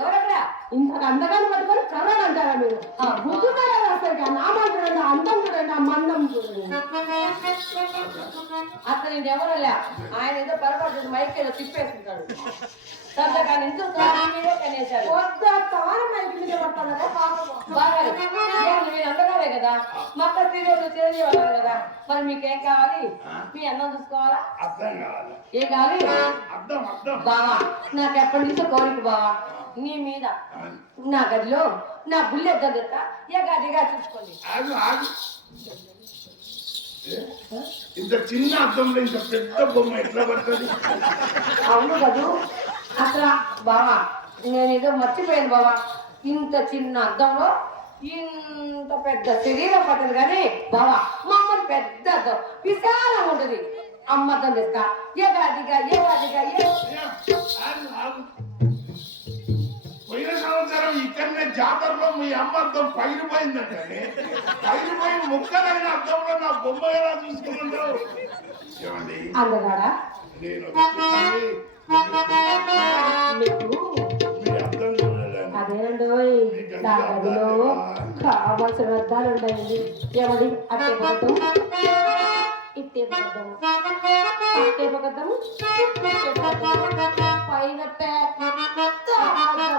ఎవరక్కడ ఇంత అందగాన్ని పట్టుకొని కర్రలు అంటారా మీరు? బుద్ధి అసలు నామం చూడండి, అందం చూడండి, ఆ మందం చూడండి. అసలు నేను ఎవరులే, ఆయన ఏదో పొరపాటు మైక్ ఏదో తిప్పేస్తుంటాడు. కానీ ఇంట్లో కనేసాడు మైక్ మీద పడతారా బాగా మీరు అందగానే కదా, మక్క సీరియల్ తెలియజేయాలి కదా. మరి మీకేం కావాలి? మీ అన్నం చూసుకోవాలా? ఏం కావాలి బావా? నాకు ఎప్పటి నుంచో కోరిక బావా, నీ మీద నా గదిలో నా బుల్లెట్ దగ్గర ఎగాదిగా చూసుకోండి. ఇంత చిన్న అద్దంలో ఇంత పెద్ద బొమ్మ ఎట్లా పడుతుంది? అవును కదూ. అసలు బావా నేనేదో మర్చిపోయాను బావా, ఇంత చిన్న అద్దంలో ఇంత పెద్ద శరీరం పట్టదు కానీ బావా మమ్మల్ని పెద్ద అద్దం విశాలంగా ఉంటుంది. అమ్మద్దం తెస్తా ఎగాదిగా పోయిన సంవత్సరం ఇక్కడనే జాతరలో మీ అమ్మ అద్దం పైరుపోయిందంటే పైరుపోయి ముక్కలైన అద్దంలో నా బొమ్మ ఎలా చూసుకుంటావు? ఏమండి అందగాడా నేను అదేనండి నా గదిలో కావాల్సిన అద్దాలు ఉంటాయండి. ఏమది అట్టే పడతాం ఇట్టే పడతాము అట్టే పడతాము పైన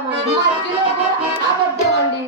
మధ్యలో అబద్ధం అండి.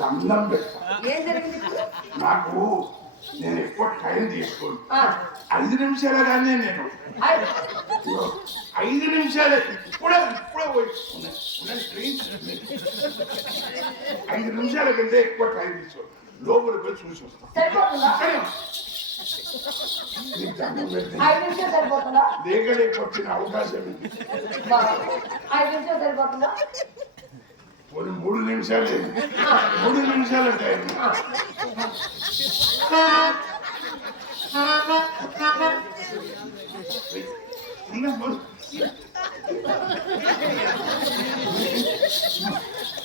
దండం నాకు నేను ఎక్కువ టైం తీసుకోను. 5 నిమిషాలు కానీ నేను 5 నిమిషాలే ఇప్పుడే పోయి 5 నిమిషాల కంటే ఎక్కువ టైం తీసుకో. లోపల పోయి చూసి వస్తాను. లేకపోతే అవకాశం ఉంది. 3 నిమిషాలు 3 నిమిషాల టైం.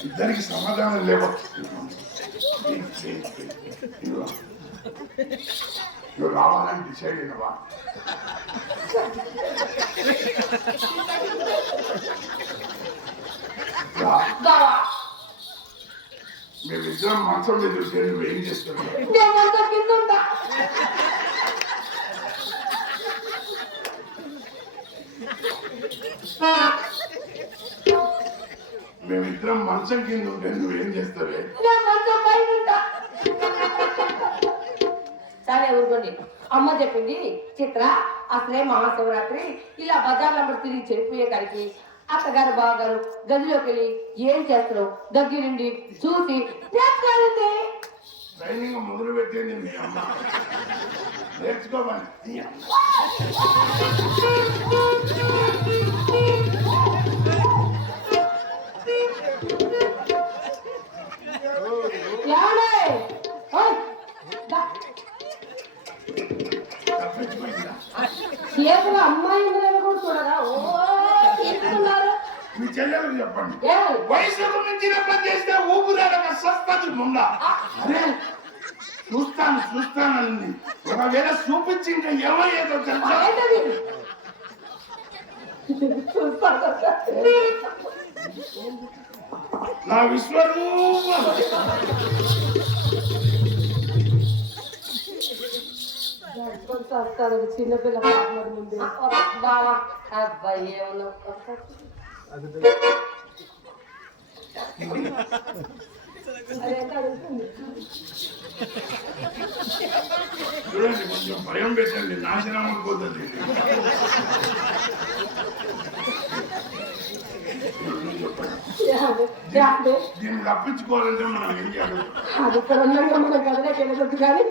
ఇద్దరికి సమాధానం లేవు. నువ్వు రావాలని డిసైడ్ అయినవా? మేమిద్దరం మంచం మీద నువ్వేం చేస్తున్నావు? మేమిద్దరం మంచం కింద ఉంటే నువ్వేం చేస్తావే? సరే ఊరుకోండి. అమ్మ చెప్పింది చిత్ర అసలే మహాశివరాత్రి ఇలా బజార్లో తిరిగి చెడిపోయే కాడికి అత్తగారు బావగారు గదిలోకి వెళ్ళి ఏం చేస్తారు దగ్గరుండి చూసి ట్రైనింగ్ మొదలు పెట్టింది మీ అమ్మ. నేర్చుకోమని. చేతులు అమ్మాయి కూడా చూడరా? ఓ తీసుకున్నారు. మీ చెల్లెలకు చెప్పండి, వయసుకు మించిన పని చేస్తే ఊపిరాడక సస్తది ముంద. అరే చూస్తానండి, ఒకవేళ చూపించి ఇంకా ఏమయ్యేదో తెలుసా? నా విశ్వరూపం చిన్నపిల్ల ముందు బావా అబ్బాయి ఏమన్నా చూడండి, కొంచెం భయం పెట్టండి, నాశనం అయిపోతుంది. దీన్ని తప్పించుకోవాలంటే మనం ఏం చేయాలి? అది ఇక్కడ ఉన్నాక మన గదిలోకి వెళ్ళదు. కానీ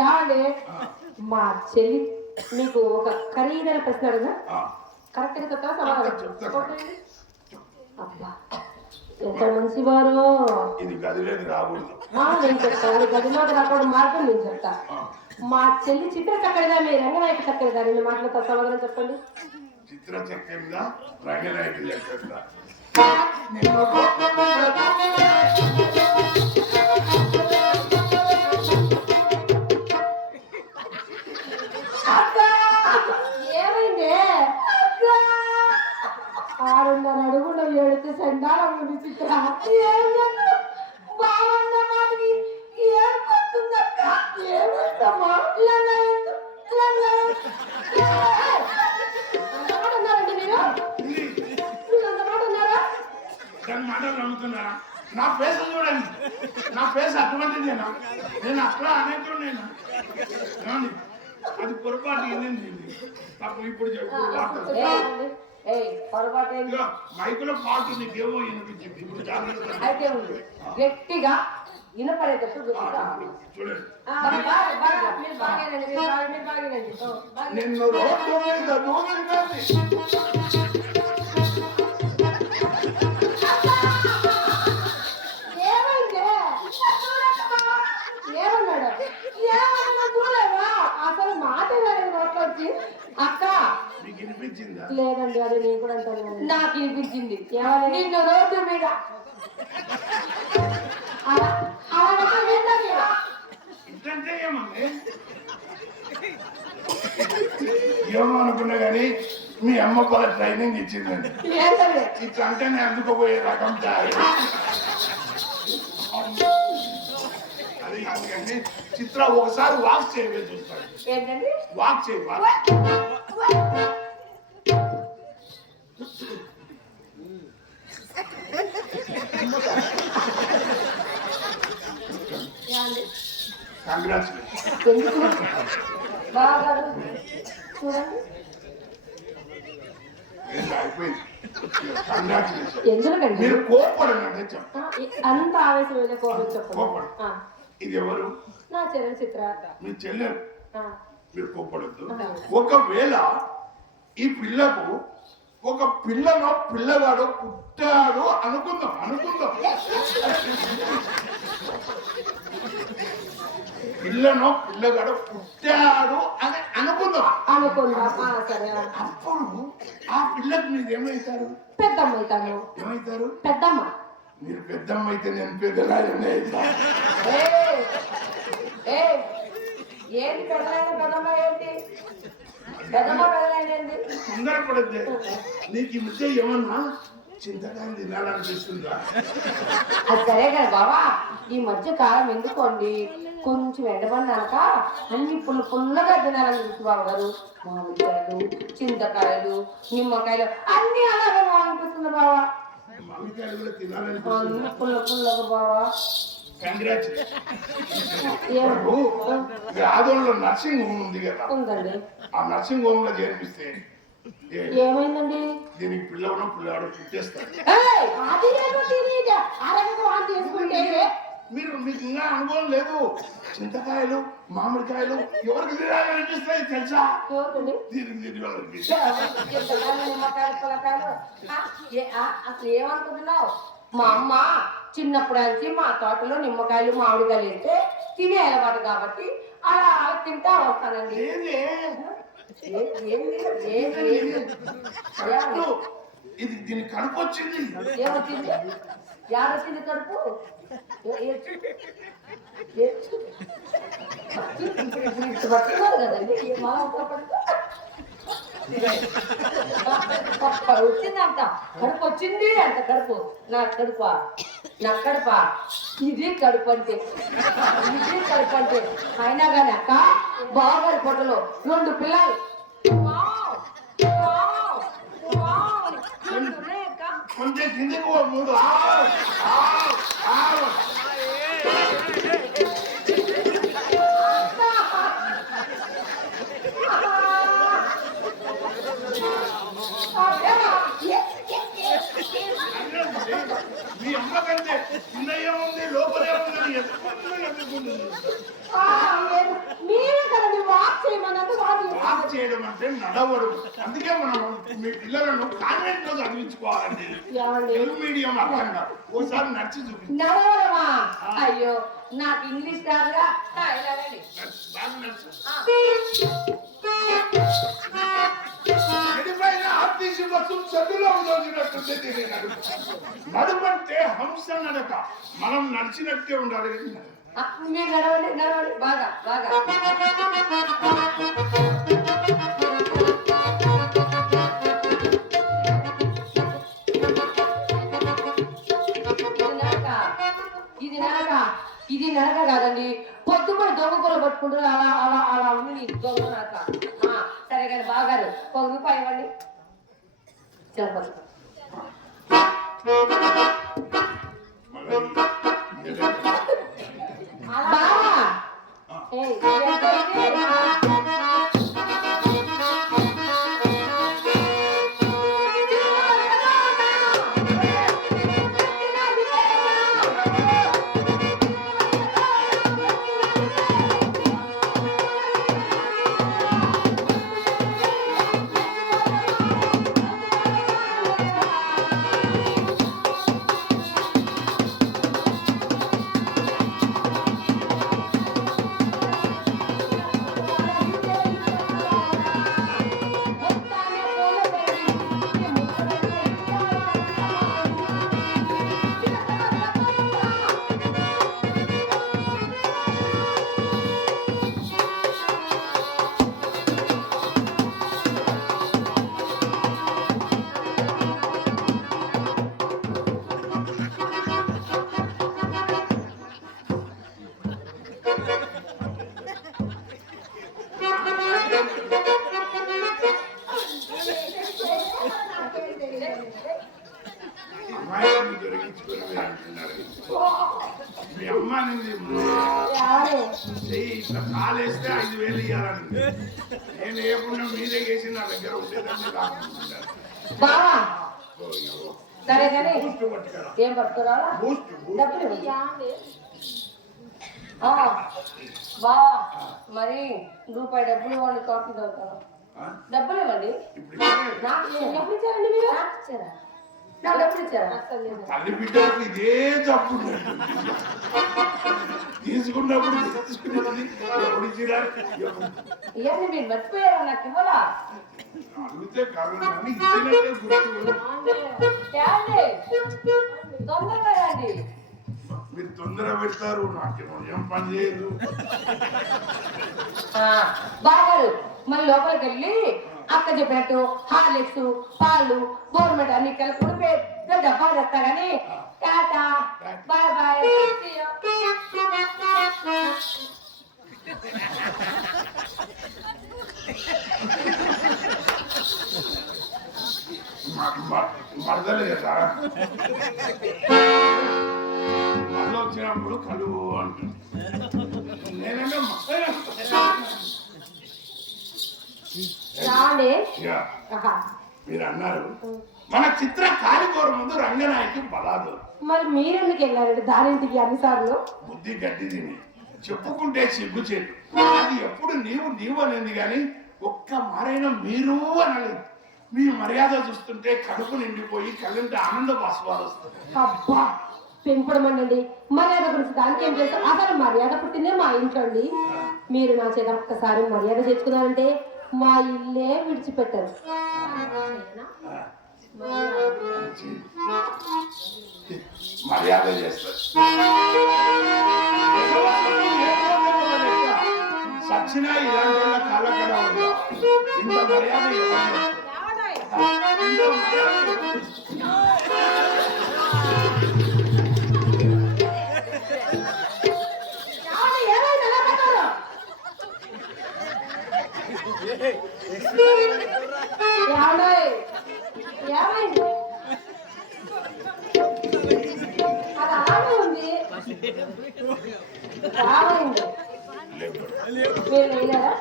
యాడే మా చెల్లి మీకు ఒక ఖరీదైన ప్రశ్న అడుగునా? కరెక్ట్ గా చెప్తా సమాధానం. అబ్బా ఎంత మంచి వారు. ఇది గదిలోకి రాకూడదు. నేను చెప్తాను, గదిలోకి రాకూడదు మార్గం నేను చెప్తా. మా చెల్లి చిత్ర చక్కడిదా, మీ రంగనాయక చక్కడిదా? నేను మాట్లాడుతా, సమాధానం చెప్పండి. చిత్ర చక్కడిదా, రంగనాయక చక్కడిదా? ఏమైంది? 6.5 అడుగులు ఏడితే సండాలం ఉంది చిత్ర. బాగున్న మాటకి ఏడుకొస్తుందక్క. ఏడుస్తామా? అన్నారండి మీరు? అంత మాట ఉన్నారా? దాని మాటలు నమ్ముతున్నారా? నా ఫేస్ చూడండి, నా ఫేస్ అటువంటిదేనా? నేను అట్లా అనేకులు నేను అది పొరపాటు ఏంటండి? తప్పు ఇప్పుడు చెప్పు. మైకులో పాటు నీకేమో వినిపించింది, ఇప్పుడు జాగ్రత్త. అయితే ఉంది గట్టిగా వినపడేటట్టు చూడండి. నిన్ను రోడ్డు మీద దూరండి. ఏమన్నాడు? ఏమన్నా చూడలేవా? అసలు మాట వచ్చి అక్క మీకు వినిపించిందా? లేదండి, అది నేను కూడా అంటాను. నాకు వినిపించింది. నిన్ను రోడ్డు మీద ఇట్లంటే ఏమండి? ఏమో అనుకున్నా కానీ మీ అమ్మ కూడా ట్రైనింగ్ ఇచ్చిందండి. ఇట్లా అంటేనే అందుకోబోయే రకం చాయ్. అది అందుకని చిత్ర ఒకసారి వాక్ చేయవే చూస్తాడు. ఏంటండి? వాక్ చేయి. కంగ్రాచులేషన్. బాగా చూడండి. ఎందుకండి మీరు కోపడండి చెప్తా. అంత ఆవేశం మీద కోపం చెప్పండి. ఇది ఎవరు? నా చెల్లెలు చిత్ర. మీ చెల్లెలు. మీరు కోపడద్దు. ఒకవేళ ఈ పిల్లకు ఒక పిల్లలో పిల్లగాడు పుట్టాడు అనుకుందాం. పిల్లను పిల్లగాడు పుట్టాడు అని అనుకుందాం. సరే. అప్పుడు ఆ పిల్లకు మీరు ఏమవుతారు? పెద్దమ్మ అవుతాను. ఏమవుతారు? పెద్దమ్మ. మీరు పెద్దమ్మ అయితే నేను పెద్దలాగానే అవుతా. ఏంటి పెద్దమ్మ? ఏంటి పెద్దమ్మ? పెద్దలైంది తొందరపడద్దే. నీకు ఈ మధ్య ఏమన్నా చింతకాయలు తినాలనిపిస్తుందా? సరే కదా బావా, ఈ మధ్య కాలం ఎందుకోండి కొంచెం ఎండబడినాక అన్ని పుల్లగా తినాలనిపిస్తుంది బాబు గారు. మామిడికాయలు, చింతకాయలు, నిమ్మకాయలు అన్ని అలాగే అనిపిస్తుంది బావా. మామిడికాయలు కూడా తినాలనిపిస్తుంది. పుల్లగా బావా. ఆదోళనలో నర్సింగ్ హోమ్ ఉంది కదా, ఉందండి. ఆ నర్సింగ్ హోమ్ లో చేర్పిస్తే ఏమైందండి? దీనికి పిల్లవాడు పుట్టేస్తాడు. మీకు ఇంకా అనుభవం లేదు. చింతకాయలు మామిడికాయలు ఎవరికి తినాలనిపిస్తాయి తెలుసా? దీనికి నిమ్మకాయలు పొలకాయలు అసలు ఏమనుకుంటున్నావు? మా అమ్మ చిన్నప్పుడు నుంచి మా తోటలో నిమ్మకాయలు మామిడికాయలు వేస్తే తినే అలవాటు కాబట్టి అలా తింటా వస్తానండి. ఇది దీని కడుపు వచ్చింది. ఏమొచ్చింది? యాడొచ్చింది కడుపు? పట్టుకోరు కదండి. వచ్చిందంట కడుపు వచ్చింది అంట. కడుపు నా కడుపా ఇది కడుపు అంటే అయినా కానీ అక్క బావగారి పొట్టలో 2 పిల్లలు కొంచెం కిందకు 3 మీ అమ్మ కంటే చిన్నయ్య ఉంది లోపలే ఉందని వాక్ చేయడం అంటే నడవడు. అందుకే మనం మీ పిల్లలను కాన్వెంట్ లో చదివించుకోవాలండి. తెలుగు మీడియం అర్థంగా ఓసారి నడిచి చూపించు. అయ్యో నాకు ఇంగ్లీష్ రాదుగా. ఆర్టీసీ బస్సు చదువులో ఉందోసినట్టుంటే నడుమంటే హంస నడక. మనం నడిచినట్టే ఉండాలి. మీరు నడవండి బాగా ఇది నడక కాదండి. పొద్దుపడి దొంగకూర పట్టుకుంటారు. అలా ఉంది నీ దొంగ నడక. సరే కానీ బాగారు 1 రూపాయి ఇవ్వండి. చెప్పండి. మీ అమ్మ ఇట్లా కాలేస్తే 5,000 ఇవ్వాలని నేను ఏమన్నా మీరే చేసి నా దగ్గర ఉండేదాన్ని సరే కానీ ఏం పట్టుకురా బా మరి రూపాయి డబ్బులు ఇవ్వండి. కాఫీ తాగుతాను. డబ్బులు ఇవ్వండి. డబ్బులు ఇచ్చారండి మీరు? డబ్బులు ఇచ్చారా? తల్లి బిడ్డలకు ఇదే తప్పు. తీసుకున్నప్పుడు ఇవన్నీ మీరు మర్చిపోయారా? నాకు ఇవ్వరా? అడిగితే కాదు ఇచ్చినట్టే తొందరగా రండి. మీరు తొందర పెడతారు. నాకేమో ఏం పని చేయదు. బాగారు మళ్ళీ లోపలికి వెళ్ళి అక్క చెప్పినట్టు హార్లిక్స్ పాలు గవర్నమెంట్ అన్ని కలుపుకుని పెద్ద డబ్బా తెస్తారని. Tata bye bye. మరదలు కదా మళ్ళీ వచ్చినప్పుడు కలువు అంటుంది. నేనంటే మీరు అన్నారు మన చిత్ర కాలికోర ముందు రంగనాయకి బలాదు. మరి మీరెందుకు వెళ్ళారండి దానింటికి అన్నిసార్లు? బుద్ధి గడ్డి తిని చెప్పుకుంటే సిగ్గు చేటు. అది ఎప్పుడు నీవు నీవు అనేది కానీ ఒక్క మారైనా మీరు అనలేదు. మీ మర్యాద చూస్తుంటే కడుపు నిండిపోయి కళ్ళంటే ఆనంద బాష్పాలు వస్తుంది. అబ్బా పెంపడమండి మర్యాద గురించి దానికి ఏం చేస్తారు? అసలు మర్యాద పుట్టిందే మా ఇంట్లో అండి. మీరు నా చేత ఒక్కసారి మర్యాద తెచ్చుకున్నారంటే మా ఇల్లే విడిచిపెట్టారు. మర్యాద చేస్తారు. సచ్చినా ఇలాంటి వాళ్ళ కాళ్ళ కడ ఇంత మర్యాద ఏమైంది? అది అలాగే ఉంది. ఏమైంది? మీరు లేదారా?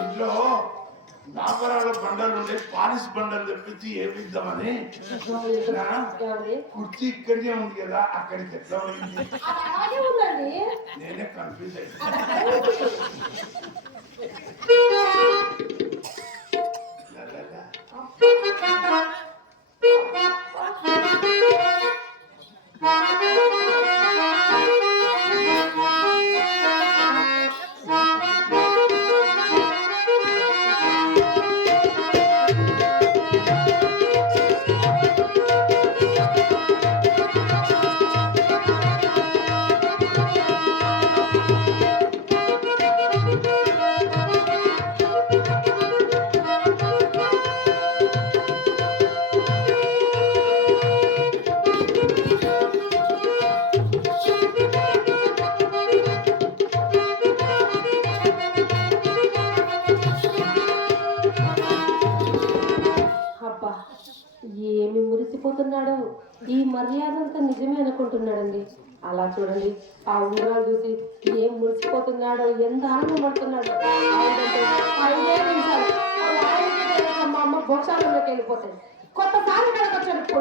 ఇంట్లో నాపరాల బండలు ఉండే పాలిస్ బండలు తెప్పించి ఏమిద్దామని కుర్చీ ఇక్కడికే ఉంది కదా, అక్కడికి ఎట్లా ఉంది? అలాగే ఉందండి. నేనే కన్ఫ్యూజ్ అయ్యి ఏమి మురిసిపోతున్నాడు. ఈ మర్యాద అంతా నిజమే అనుకుంటున్నాడండి. అలా చూడండి ఆ ఉంగరాలు చూసి ఏం మురిసిపోతున్నాడో, ఎంత ఆనందపడుతున్నాడు. ఐదే నిమిషాలు మా అమ్మ భోక్షాలంలోకి వెళ్ళిపోతాయి. కొత్తసారి కడకొచ్చాడు ఇప్పుడు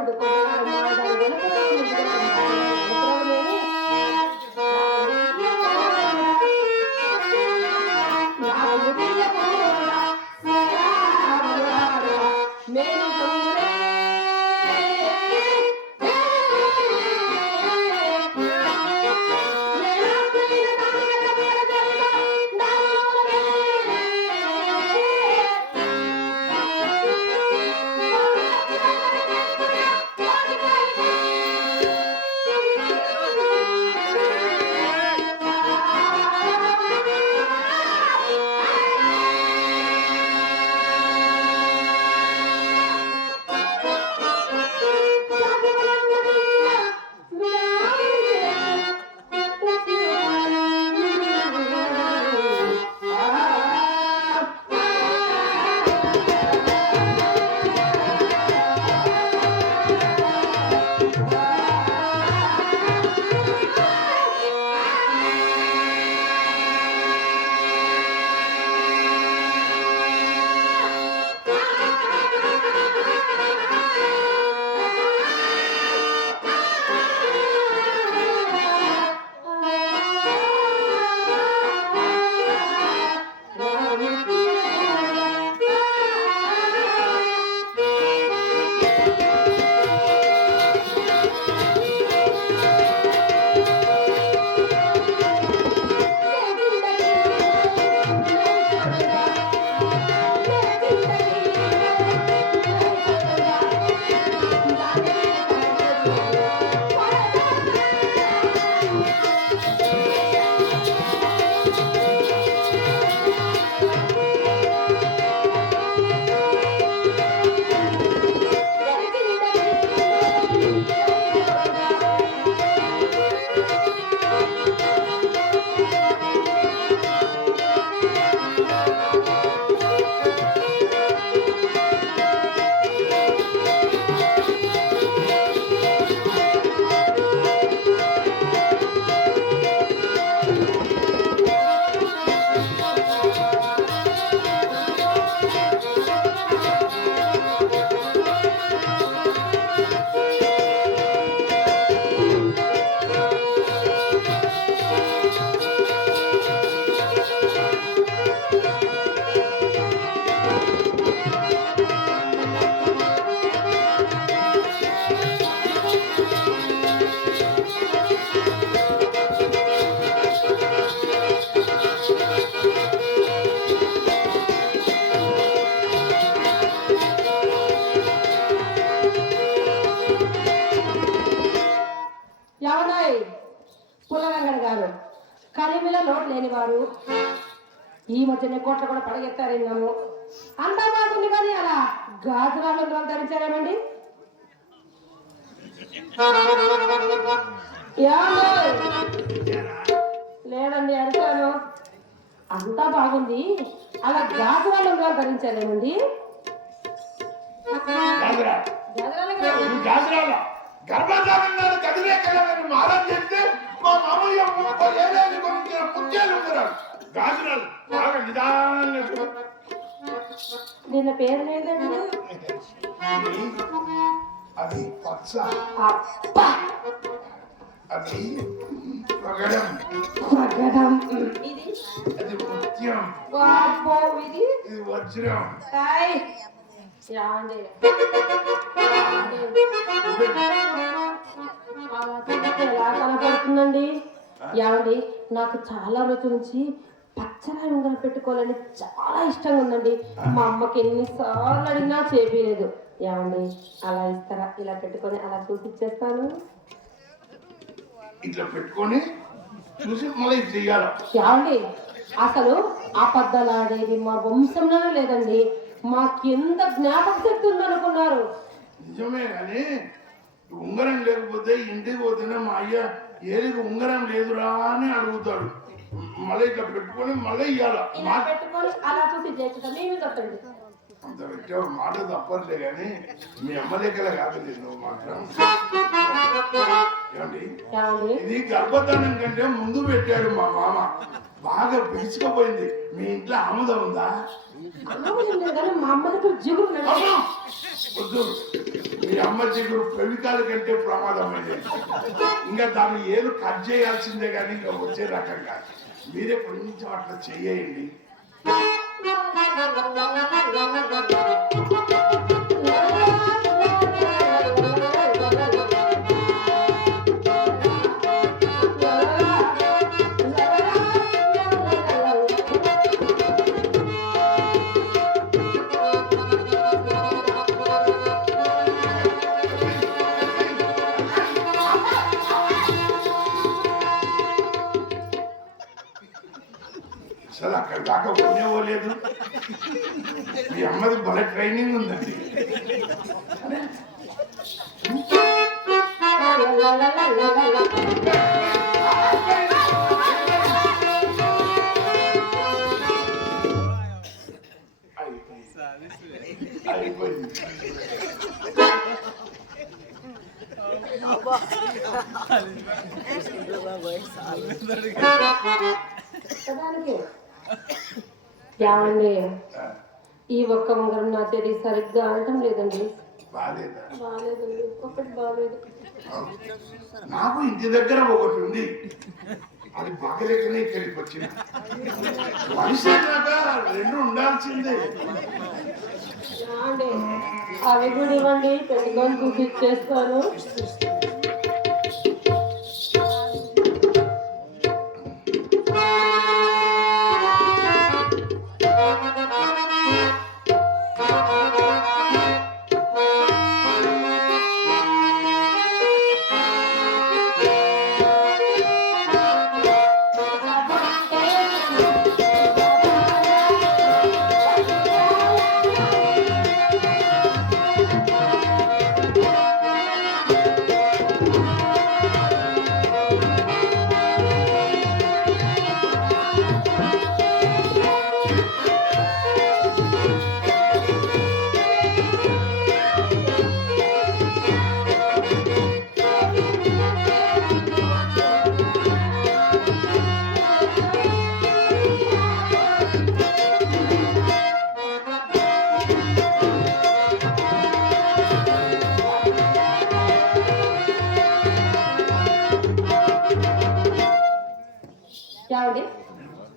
సంపాదించిన కోట్లు కూడా పడగెత్తారేమో. అంతా బాగుంది కానీ అలా గాజురాలు ధరించారేమండి? లేదండి అడిగాను. అంతా బాగుంది అలా గాజురాలు ధరించారేమండి? గర్భధారణ కదిలే కలవని మారం చేస్తే మా మామయ్య 30 ఏళ్ళకి కొనుక్కిన ముత్యాలు ఉంటారు. గాజురాలు బాగా నిదానంగా. దీని పేరు లేదండి. అది పచ్చ, అబ్బా అది పగడం, పగడం. ఇది అది ముత్యం, వాపో ఇది ఇది వజ్రం. హాయ్ యాండి ఎలా కనపడుతుందండి? యాండి నాకు చాలా రోజుల నుంచి పచ్చరాయి ఉంగరం పెట్టుకోవాలని చాలా ఇష్టంగా ఉందండి. మా అమ్మకి ఎన్నిసార్లు అడిగినా చేయలేదు. ఏమండి అలా ఇస్తారా? ఇలా పెట్టుకొని అలా చూపించేస్తాను. ఇట్లా పెట్టుకొని చూసి మళ్ళీ చెయ్యాలి. ఏమండి అసలు అబద్ధాలాడేది మా వంశంలోనే లేదండి. మాకెంత జ్ఞాపక శక్తి ఉందనుకున్నారు? నిజమే కానీ ఉంగరం లేకపోతే ఇంటికి పోతేనే మా అయ్య ఏదికి ఉంగరం లేదురా అని అడుగుతాడు. మళ్ళీ ఇట్లా పెట్టుకొని మళ్ళీ ఇయ్యాల. పెట్టుకొని అలా చూసి చేస్తాను. నేను చెప్పండి అంత పెట్టావు మాట తప్పట్లే కానీ మీ అమ్మ దగ్గర కాదు నువ్వు మాత్రం. ఏమండి ఇది గర్భధానం కంటే ముందు పెట్టాడు మా మామ. బాగా పిలుచుకుపోయింది. మీ ఇంట్లో ఆముదం ఉందా? మా అమ్మ దగ్గర జిగురు వద్దు. మీ అమ్మ జిగురు పెవికాల కంటే ప్రమాదమైంది. ఇంకా దాన్ని ఏదో కట్ చేయాల్సిందే కానీ ఇంకా వచ్చే రకంగా మీరే కొంచెం అట్లా చెయ్యండి. అసలు అక్కడ దాకా పోనేవలేదు. మీ అమ్మది భలే ట్రైనింగ్ ఉందండి. అయిపోయింది. ఏమండి ఈ ఒక్క ఉంగరం నా చేతి సరిగ్గా అనటం లేదండి. బాగాలేదండి. ఒకటి బాగాలేదు. నాకు ఇంటి దగ్గర ఒకటి ఉంది. అది బాగలేకనే ఇక్కడికి వచ్చిన. మనిషి రెండు ఉండాల్సిందే. ఏమండి అవి కూడా ఇవ్వండి. పెట్టుకొని చూపించేస్తాను.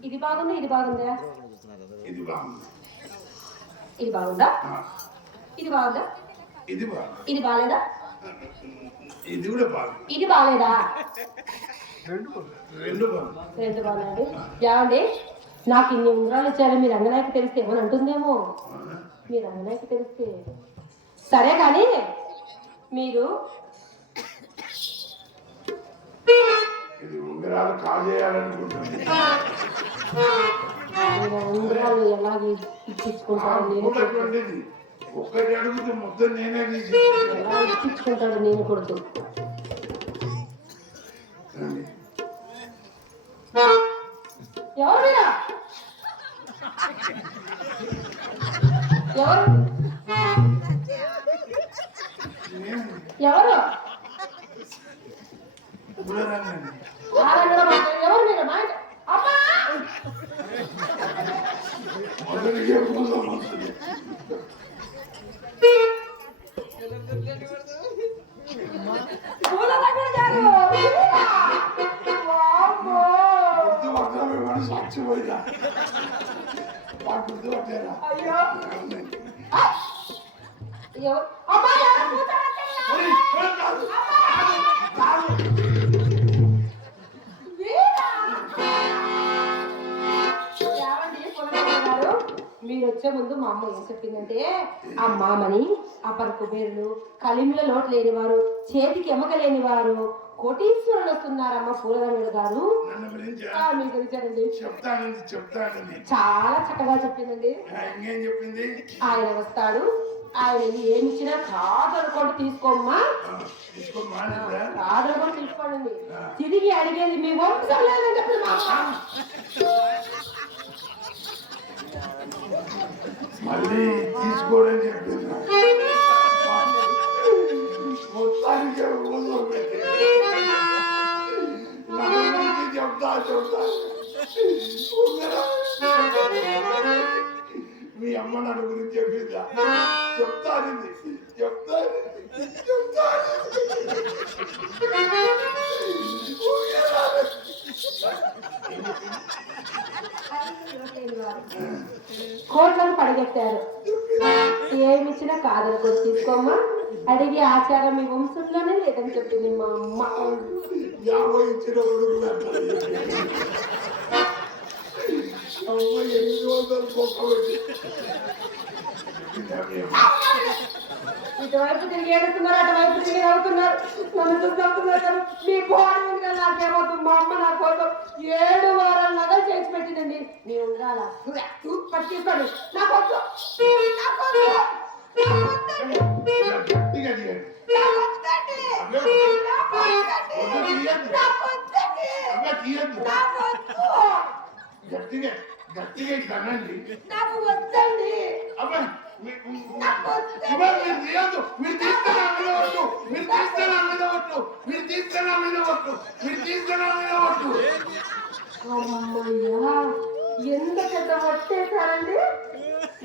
ఇది బాగుందా? ఇది బాగుందా? ఇది బాగుంది. ఇది బాగుందా? ఇది బాగుందా? ఇది బాగుంది. ఇది బాలేదా? ఇది కూడా బాగుంది. ఇది బాలేదా? రెండు బాగుంది. రెండు బాగుందండి. ఏమండి నాకు ఇన్ని ఉంగరాలు ఇచ్చారు. మీరు రంగనాయకి తెలిస్తే ఏమని అంటుందేమో. మీరు రంగనాయకి తెలిస్తే సరే కానీ మీరు ఇది ఉంగరాలు కాజేయాలనుకుంటుంది. ఆయన ఉంగరాలు ఎలాగ ఇప్పించుకుంటాడు నేను అటువంటిది ఒకటి అడుగుతే మొత్తం నేనే తీసి ఎలా ఇప్పించుకుంటాడు నేను కొడుతూ ఎవరు మీరు? ఎవరు ఎవరు ఎవరు మీరు మా ఇంటి- అమ్మా పూల దగ్గర జారు. వామ్మో. సాక్షిపోయినా అయ్యో ఆ! ఎవరు అమ్మా ఎవరు కూర్చోబెట్టండి? వీరా? ఏమండి పొలగమ్మ గారు? మీరు వచ్చే ముందు మా అమ్మ ఏం చెప్పిందంటే ఆ మామని అపర కుబేరులు కలిమిలో లోటు లేనివారు చేతికి ఎమ్మక లేనివారు కోటీశ్వరులు వస్తున్నారమ్మ పూలగంగడు గారు నన్ను గురించి మీ గురించారండి చెప్తానండి చాలా చక్కగా చెప్పిందండి. ఇంకేం చెప్పింది ఆయన వస్తాడు, ఆయన ఏమి ఇచ్చినా కాదనుకోండి తీసుకోమ్మా, కాదనుకోండి తీసుకోండి, తిరిగి అడిగేది మీ వంశం లేదని చెప్పింది మా అమ్మ. మళ్ళీ తీసుకోవడం చెప్పింది మొత్తానికి చెప్తా మీ అమ్మ నాన్న గురించి చెప్పిందా చెప్తానింది కోట్లను పడగెత్తారు, ఏమిచ్చినా కాదనుకోండి తీసుకోమ్మా, అడిగి ఆచారం మీ వంశంలోనే లేదని చెప్పింది మా అమ్మ. 50 ఇచ్చిన అమ్మ 800 గొప్ప ఇటువైపు తిరిగి ఏడుతున్నారు, అటువైపు తిరిగి నవ్వుతున్నారు, నన్ను చూస్తున్నారు. మీ బాడీ ఉంది కదా నాకేమవుతు, మా అమ్మ నా కోసం 7 వారాలు నగలు చేసి పెట్టిందండి. మీ ఉండాల పట్టిస్తాడు నాకొద్దు గట్టిగా కనండి నాకు వద్దండి. అమ్మయ్యా ఎంత పెద్ద వచ్చేసారండి.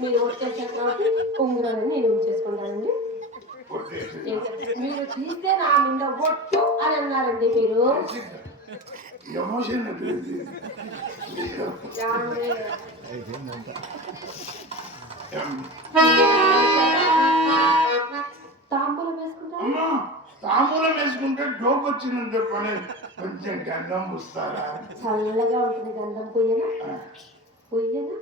మీరు వచ్చేసారు కాబట్టి ఉంగరాన్ని నేను ఉంచేసుకుంటానండి. మీరు తీస్తే నా మీద ఒట్టు అని అన్నారండి. మీరు ఎమోషన్ తాంబూలం వేసుకుంటారు. అమ్మా తాంబూలం వేసుకుంటే డోకు వచ్చినంత పని కొంచెం గంధం పుస్తారా చల్లగా ఉంటుంది గంధం. పొయ్యనా పొయ్యనా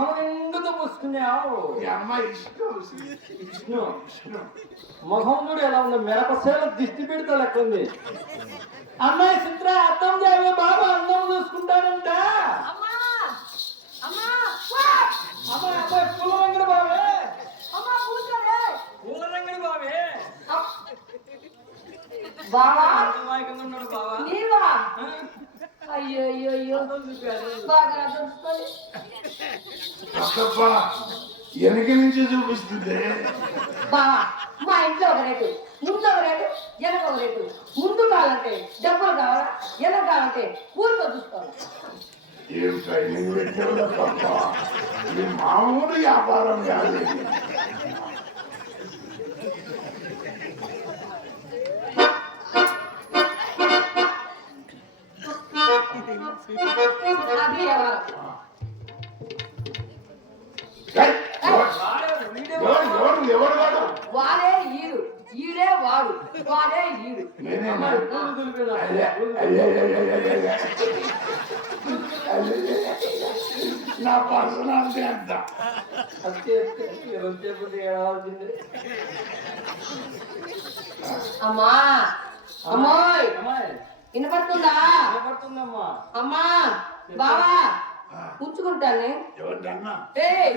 మొహం నిండుతో పూసుకున్నావు. ఈ అమ్మాయి ఇష్టం విష్ణు మొహం కూడా ఎలా ఉంది, మిరపసేల దిష్టి పెడితే లెక్క ఉంది. అమ్మాయి చిత్ర అర్థం చేయవే, బాబా అందం చూసుకుంటాడంట. అమ్మాయి అబ్బాయి పూల రంగుడు బావే, పూల రంగుడు బావే. బావా అమాయకంగా ఉన్నాడు బావా. నీవా? అయ్యో అయ్యో అయ్యో, బాగా చూసుకోండి. వెనక నుంచి చూపిస్తుంది. బావా మా ఇంట్లో ఒక రేటు, ముందు ఒక రేటు, వెనక ఒక రేటు. ముందు కావాలంటే డబ్బులు కావాలా, వెనక కావాలంటే ఊరికో చూసుకోవాలి. ఏం ట్రైనింగ్ పెట్టావురా పాప, ఇది మామూలు వ్యాపారం కాదు. అది వ్యవహారం. ఎవరు వాడు? వాడే ఈడు, ఈడే వాడు, వాడే ఈడు. నేనేనా? పూలు దులిపేదా? నా పర్సనాలిటీ అంత. అంతే అంతే, ఎంతసేపు ఏడవాల్సిందే. అమ్మా అమ్మోయ్, అమ్మాయి వినపడుతుందా? వినపడుతుందమ్మా. అమ్మా బావా ఉంచుకుంటానే. ఎవరికన్నా ఏయ్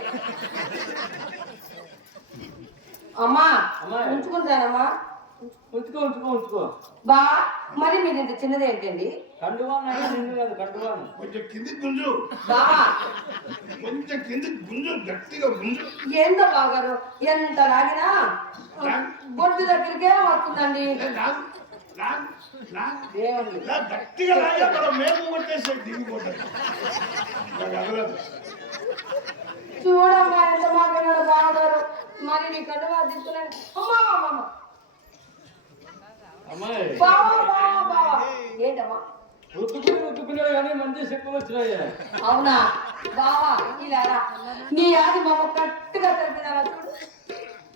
అమ్మా అమ్మాయి. ఉంచుకుంటానమ్మా. ఉంచుకో ఉంచుకో ఉంచుకో. బా మరి మీరు ఇంత చిన్నది ఏంటండి? కండువాను అంటే నిన్ను కాదు, కండువాను. కొంచెం కిందికి గుంజు, బావా కొంచెం కిందికి గుంజు, గట్టిగా గుంజు. ఏందో బాగారు, ఎంత లాగినా బొడ్డు దగ్గరికే వస్తుందండి. లాగు, లాగు, లాగు. ఏమండి ఇలా గట్టిగా లాగి అక్కడ మేము కొట్టేసే దిగిపోతాయి. నాకు అదలదు. చూడమ్మా ఎంత మాట్లాడాడు బావగారు. మరి నీ కళ్ళు తీసుకున్నాను. అమ్మా అమ్మమ్మ అమ్మాయి బావా బావా బావా ఏంటమ్మా? రుద్దుకున్నాడు కానీ మంచి శక్తులు వచ్చినాయి. అవునా బావా, ఇలా రా. నీ ఆది మమ్మ కరెక్ట్గా తెలిపినారా చూడు.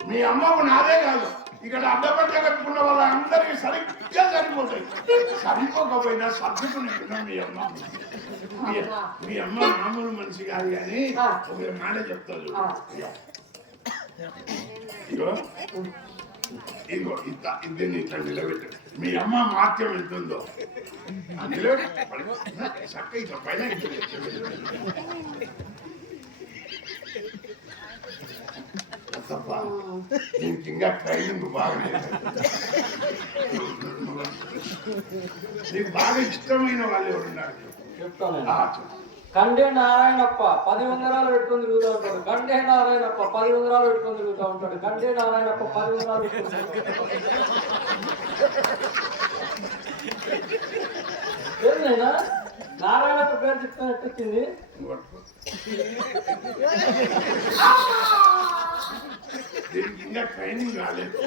మీ అమ్మకు నాదే కాదు, ఇక్కడ అడ్డపడ్డ కట్టుకున్న వాళ్ళందరికీ సరిగ్గా సరిపోతాయి. సరిపోకపోయినా సర్దుకుని మీ అమ్మ. మీ అమ్మ మామూలు మనిషి కాదు కానీ ఒక మాట చెప్తాను. ఇగో ఇగో ఇద్దరిని ఇట్లా నిలబెట్టు. మీ అమ్మ మాత్యం ఎంతుందో నిలబెట్టు. చక్క ఇట్లా పైన తప్ప దీనికి ఇంకా ట్రైనింగ్ బాగలేదు. నీకు బాగా ఇష్టమైన వాళ్ళు ఎవరున్నారు? చెప్తాను. కండే నారాయణప్ప 10 ఉంగరాలు పెట్టుకొని తిరుగుతూ ఉంటాడు. కండే నారాయణప్ప 10 ఉంగరాలు పెట్టుకొని తిరుగుతూ ఉంటాడు. కండే నారాయణప్ప 10 ఉంగరాలు పెట్టుకొని ఏంటైనా నారాయణప్ప పేరు చెప్తాను ఎట్టొచ్చింది. దీనికి ఇంకా ట్రైనింగ్ రాలేదు.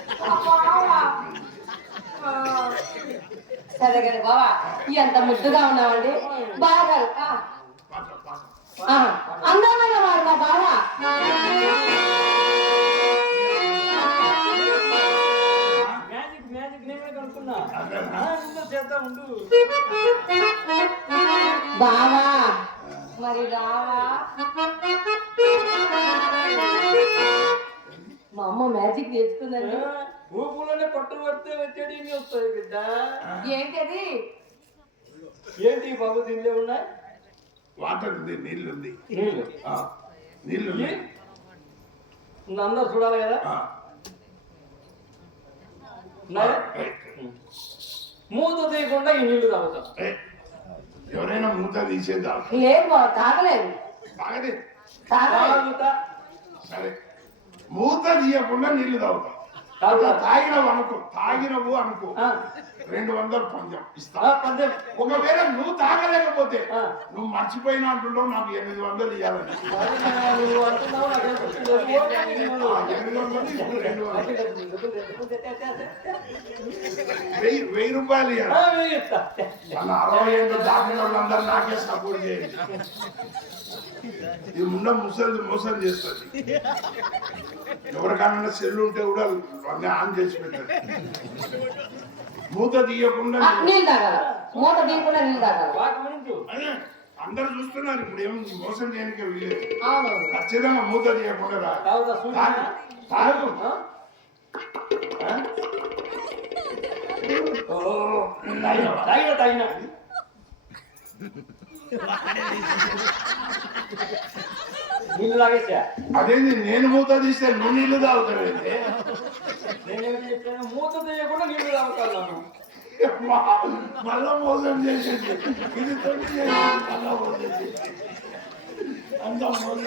సరే కానీ బావా ఎంత ముద్దుగా ఉన్నావండి. బాగా పాట పాట అందమైన వాడు మా బావా. మ్యాజిక్ మ్యాజిక్ నేనే కనుక్కున్నా. చేద్దాం ఉండు. బావా మరి రావా? మా అమ్మ మ్యాజిక్ నేర్చుకుందండి. ఊపులోనే పట్టు పడితే వచ్చేది వస్తాయి బిడ్డ. ఏంటది? ఏంటి బాబు దీనిలో ఉన్నాయి? వాటర్ ఉంది, నీళ్ళుంది. నీళ్ళు నీళ్ళు అందరూ చూడాలి కదా. మూత తీయకుండా ఈ నీళ్లు తాగుతాం. ఎవరైనా మూత తీసేదా? లేదు బావ, తాగలేదు. తాగుతా. సరే, మూత తీయకుండా నీళ్లు తాగుతాం. తాగినవు అనుకో 200 పంజం ఇస్తా. ఒకవేళ నువ్వు తాగలేకపోతే నువ్వు మర్చిపోయినా అంటుంటావు, నాకు 800 ఇవ్వాలని. 1000 రూపాయలు ఇవ్వాలి. మన 60 ఏళ్ళు దాటిన వాళ్ళందరూ నాకే సపోర్ట్ చేయండి. ఇది ముండ మోసం చేస్తుంది. ఎవరికన్నా సెల్లు ఉంటే కూడా అన్నీ ఆన్ చేసి పెట్టారు. మూత తీయకుండా నీళ్ళు తాగాల, మూత తీయకుండా నీళ్ళు తాగాల. అందరు చూస్తున్నారు ఇప్పుడు ఏం మోసం చేయడానికి వీలేదు. అవును ఖచ్చితంగా మూత తీయకుండా రా. తాగుదా సూచన? తాగు. ఆ? ఆ? ఓ, తాగినా. నీళ్ళు తాగేసా. అదేంటి నేను మూత తీస్తే నువ్వు నీళ్లు తాగుతావేంటి? నేనేం చెప్పాను? మూత తీయకుండా నీళ్ళు తాగుతాను. మళ్ళా మోసం చేసేది ఇది తొలి చేసేది మళ్ళా మోసం చేసేది అంతా మోసం.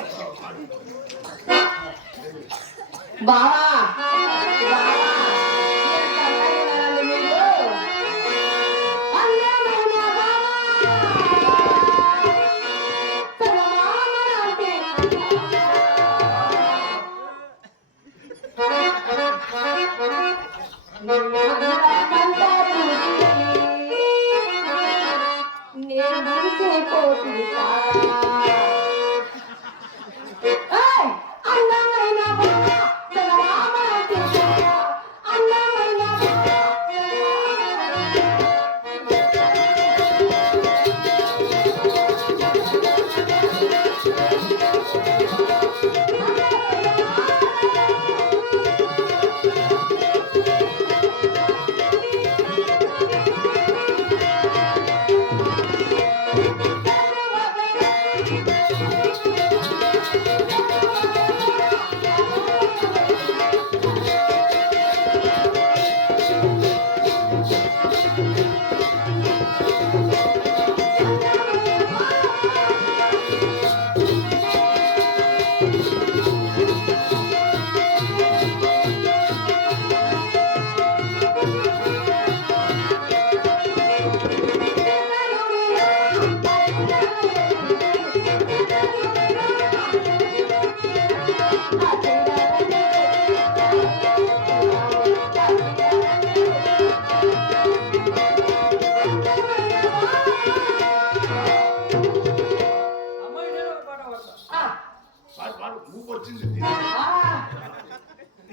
బావా ఎంత అందంగా ఉన్నారండి మీరు. అందమైన బావా, చందమామలాంటి మధురాకంతా చూసి నేను మురిసిపోతుంది ఏయ్! అందమైన బావా, చందమామలాంటి బావా, అందమైన బావా. అమ్మాయి నేను ఒక పాట పాడతా. పాడు పాడు ఊపు వచ్చింది.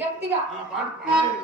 గట్టిగా పాడు పాడు.